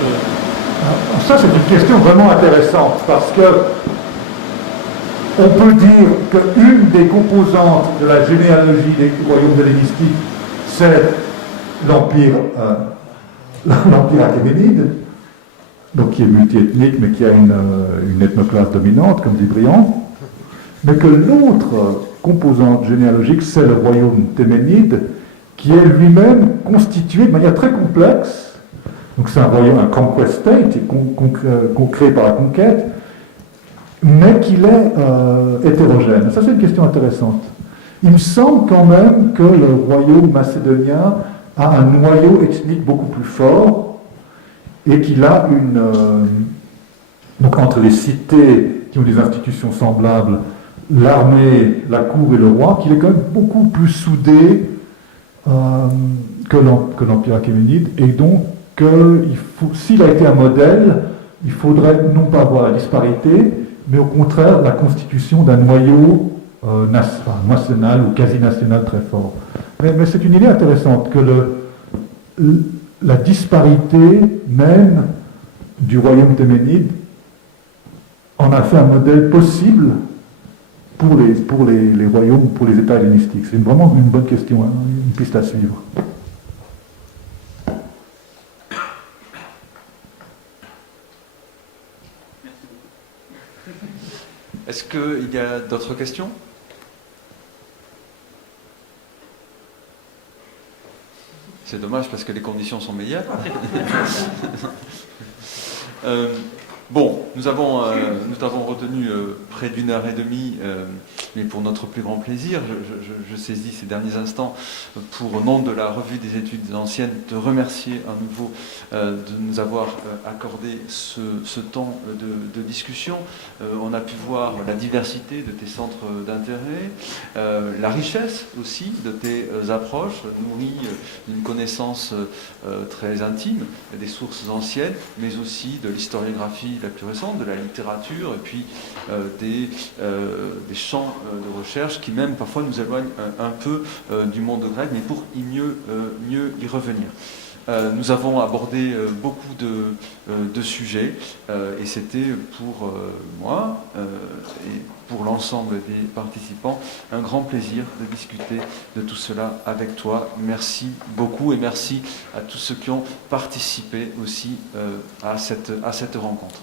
Alors, ça c'est une question vraiment intéressante parce que on peut dire qu'une des composantes de la généalogie des royaumes hellénistiques c'est l'empire achéménide, donc qui est multiethnique mais qui a une ethnoclase dominante, comme dit Briand, mais que l'autre composante généalogique, c'est le royaume théménide, qui est lui-même constitué de manière très complexe. Donc c'est un royaume, un conquest state, créé par la conquête, mais qu'il est hétérogène. Ça c'est une question intéressante. Il me semble quand même que le royaume macédonien a un noyau ethnique beaucoup plus fort et qu'il a donc entre les cités qui ont des institutions semblables, l'armée, la cour et le roi, qu'il est quand même beaucoup plus soudé que l'Empire achéménide, et donc s'il a été un modèle, il faudrait non pas avoir la disparité, mais au contraire la constitution d'un noyau national ou quasi-national très fort. Mais c'est une idée intéressante que la disparité même du royaume théménide en a fait un modèle possible pour les royaumes, pour les États hellénistiques. C'est vraiment une bonne question, hein, une piste à suivre. Est-ce qu'il y a d'autres questions ? C'est dommage parce que les conditions sont meilleures. Bon, nous avons retenu près d'1 heure et demie, mais pour notre plus grand plaisir, je saisis ces derniers instants pour, au nom de la Revue des études anciennes, te remercier à nouveau de nous avoir accordé ce temps de discussion. On a pu voir la diversité de tes centres d'intérêt, la richesse aussi de tes approches, nourries d'une connaissance très intime des sources anciennes, mais aussi de l'historiographie la plus récente, de la littérature, et puis des champs de recherche qui même parfois nous éloignent un peu du monde grec, mais pour mieux y revenir. Nous avons abordé beaucoup de sujets et c'était pour moi et pour l'ensemble des participants un grand plaisir de discuter de tout cela avec toi. Merci beaucoup et merci à tous ceux qui ont participé aussi à cette rencontre.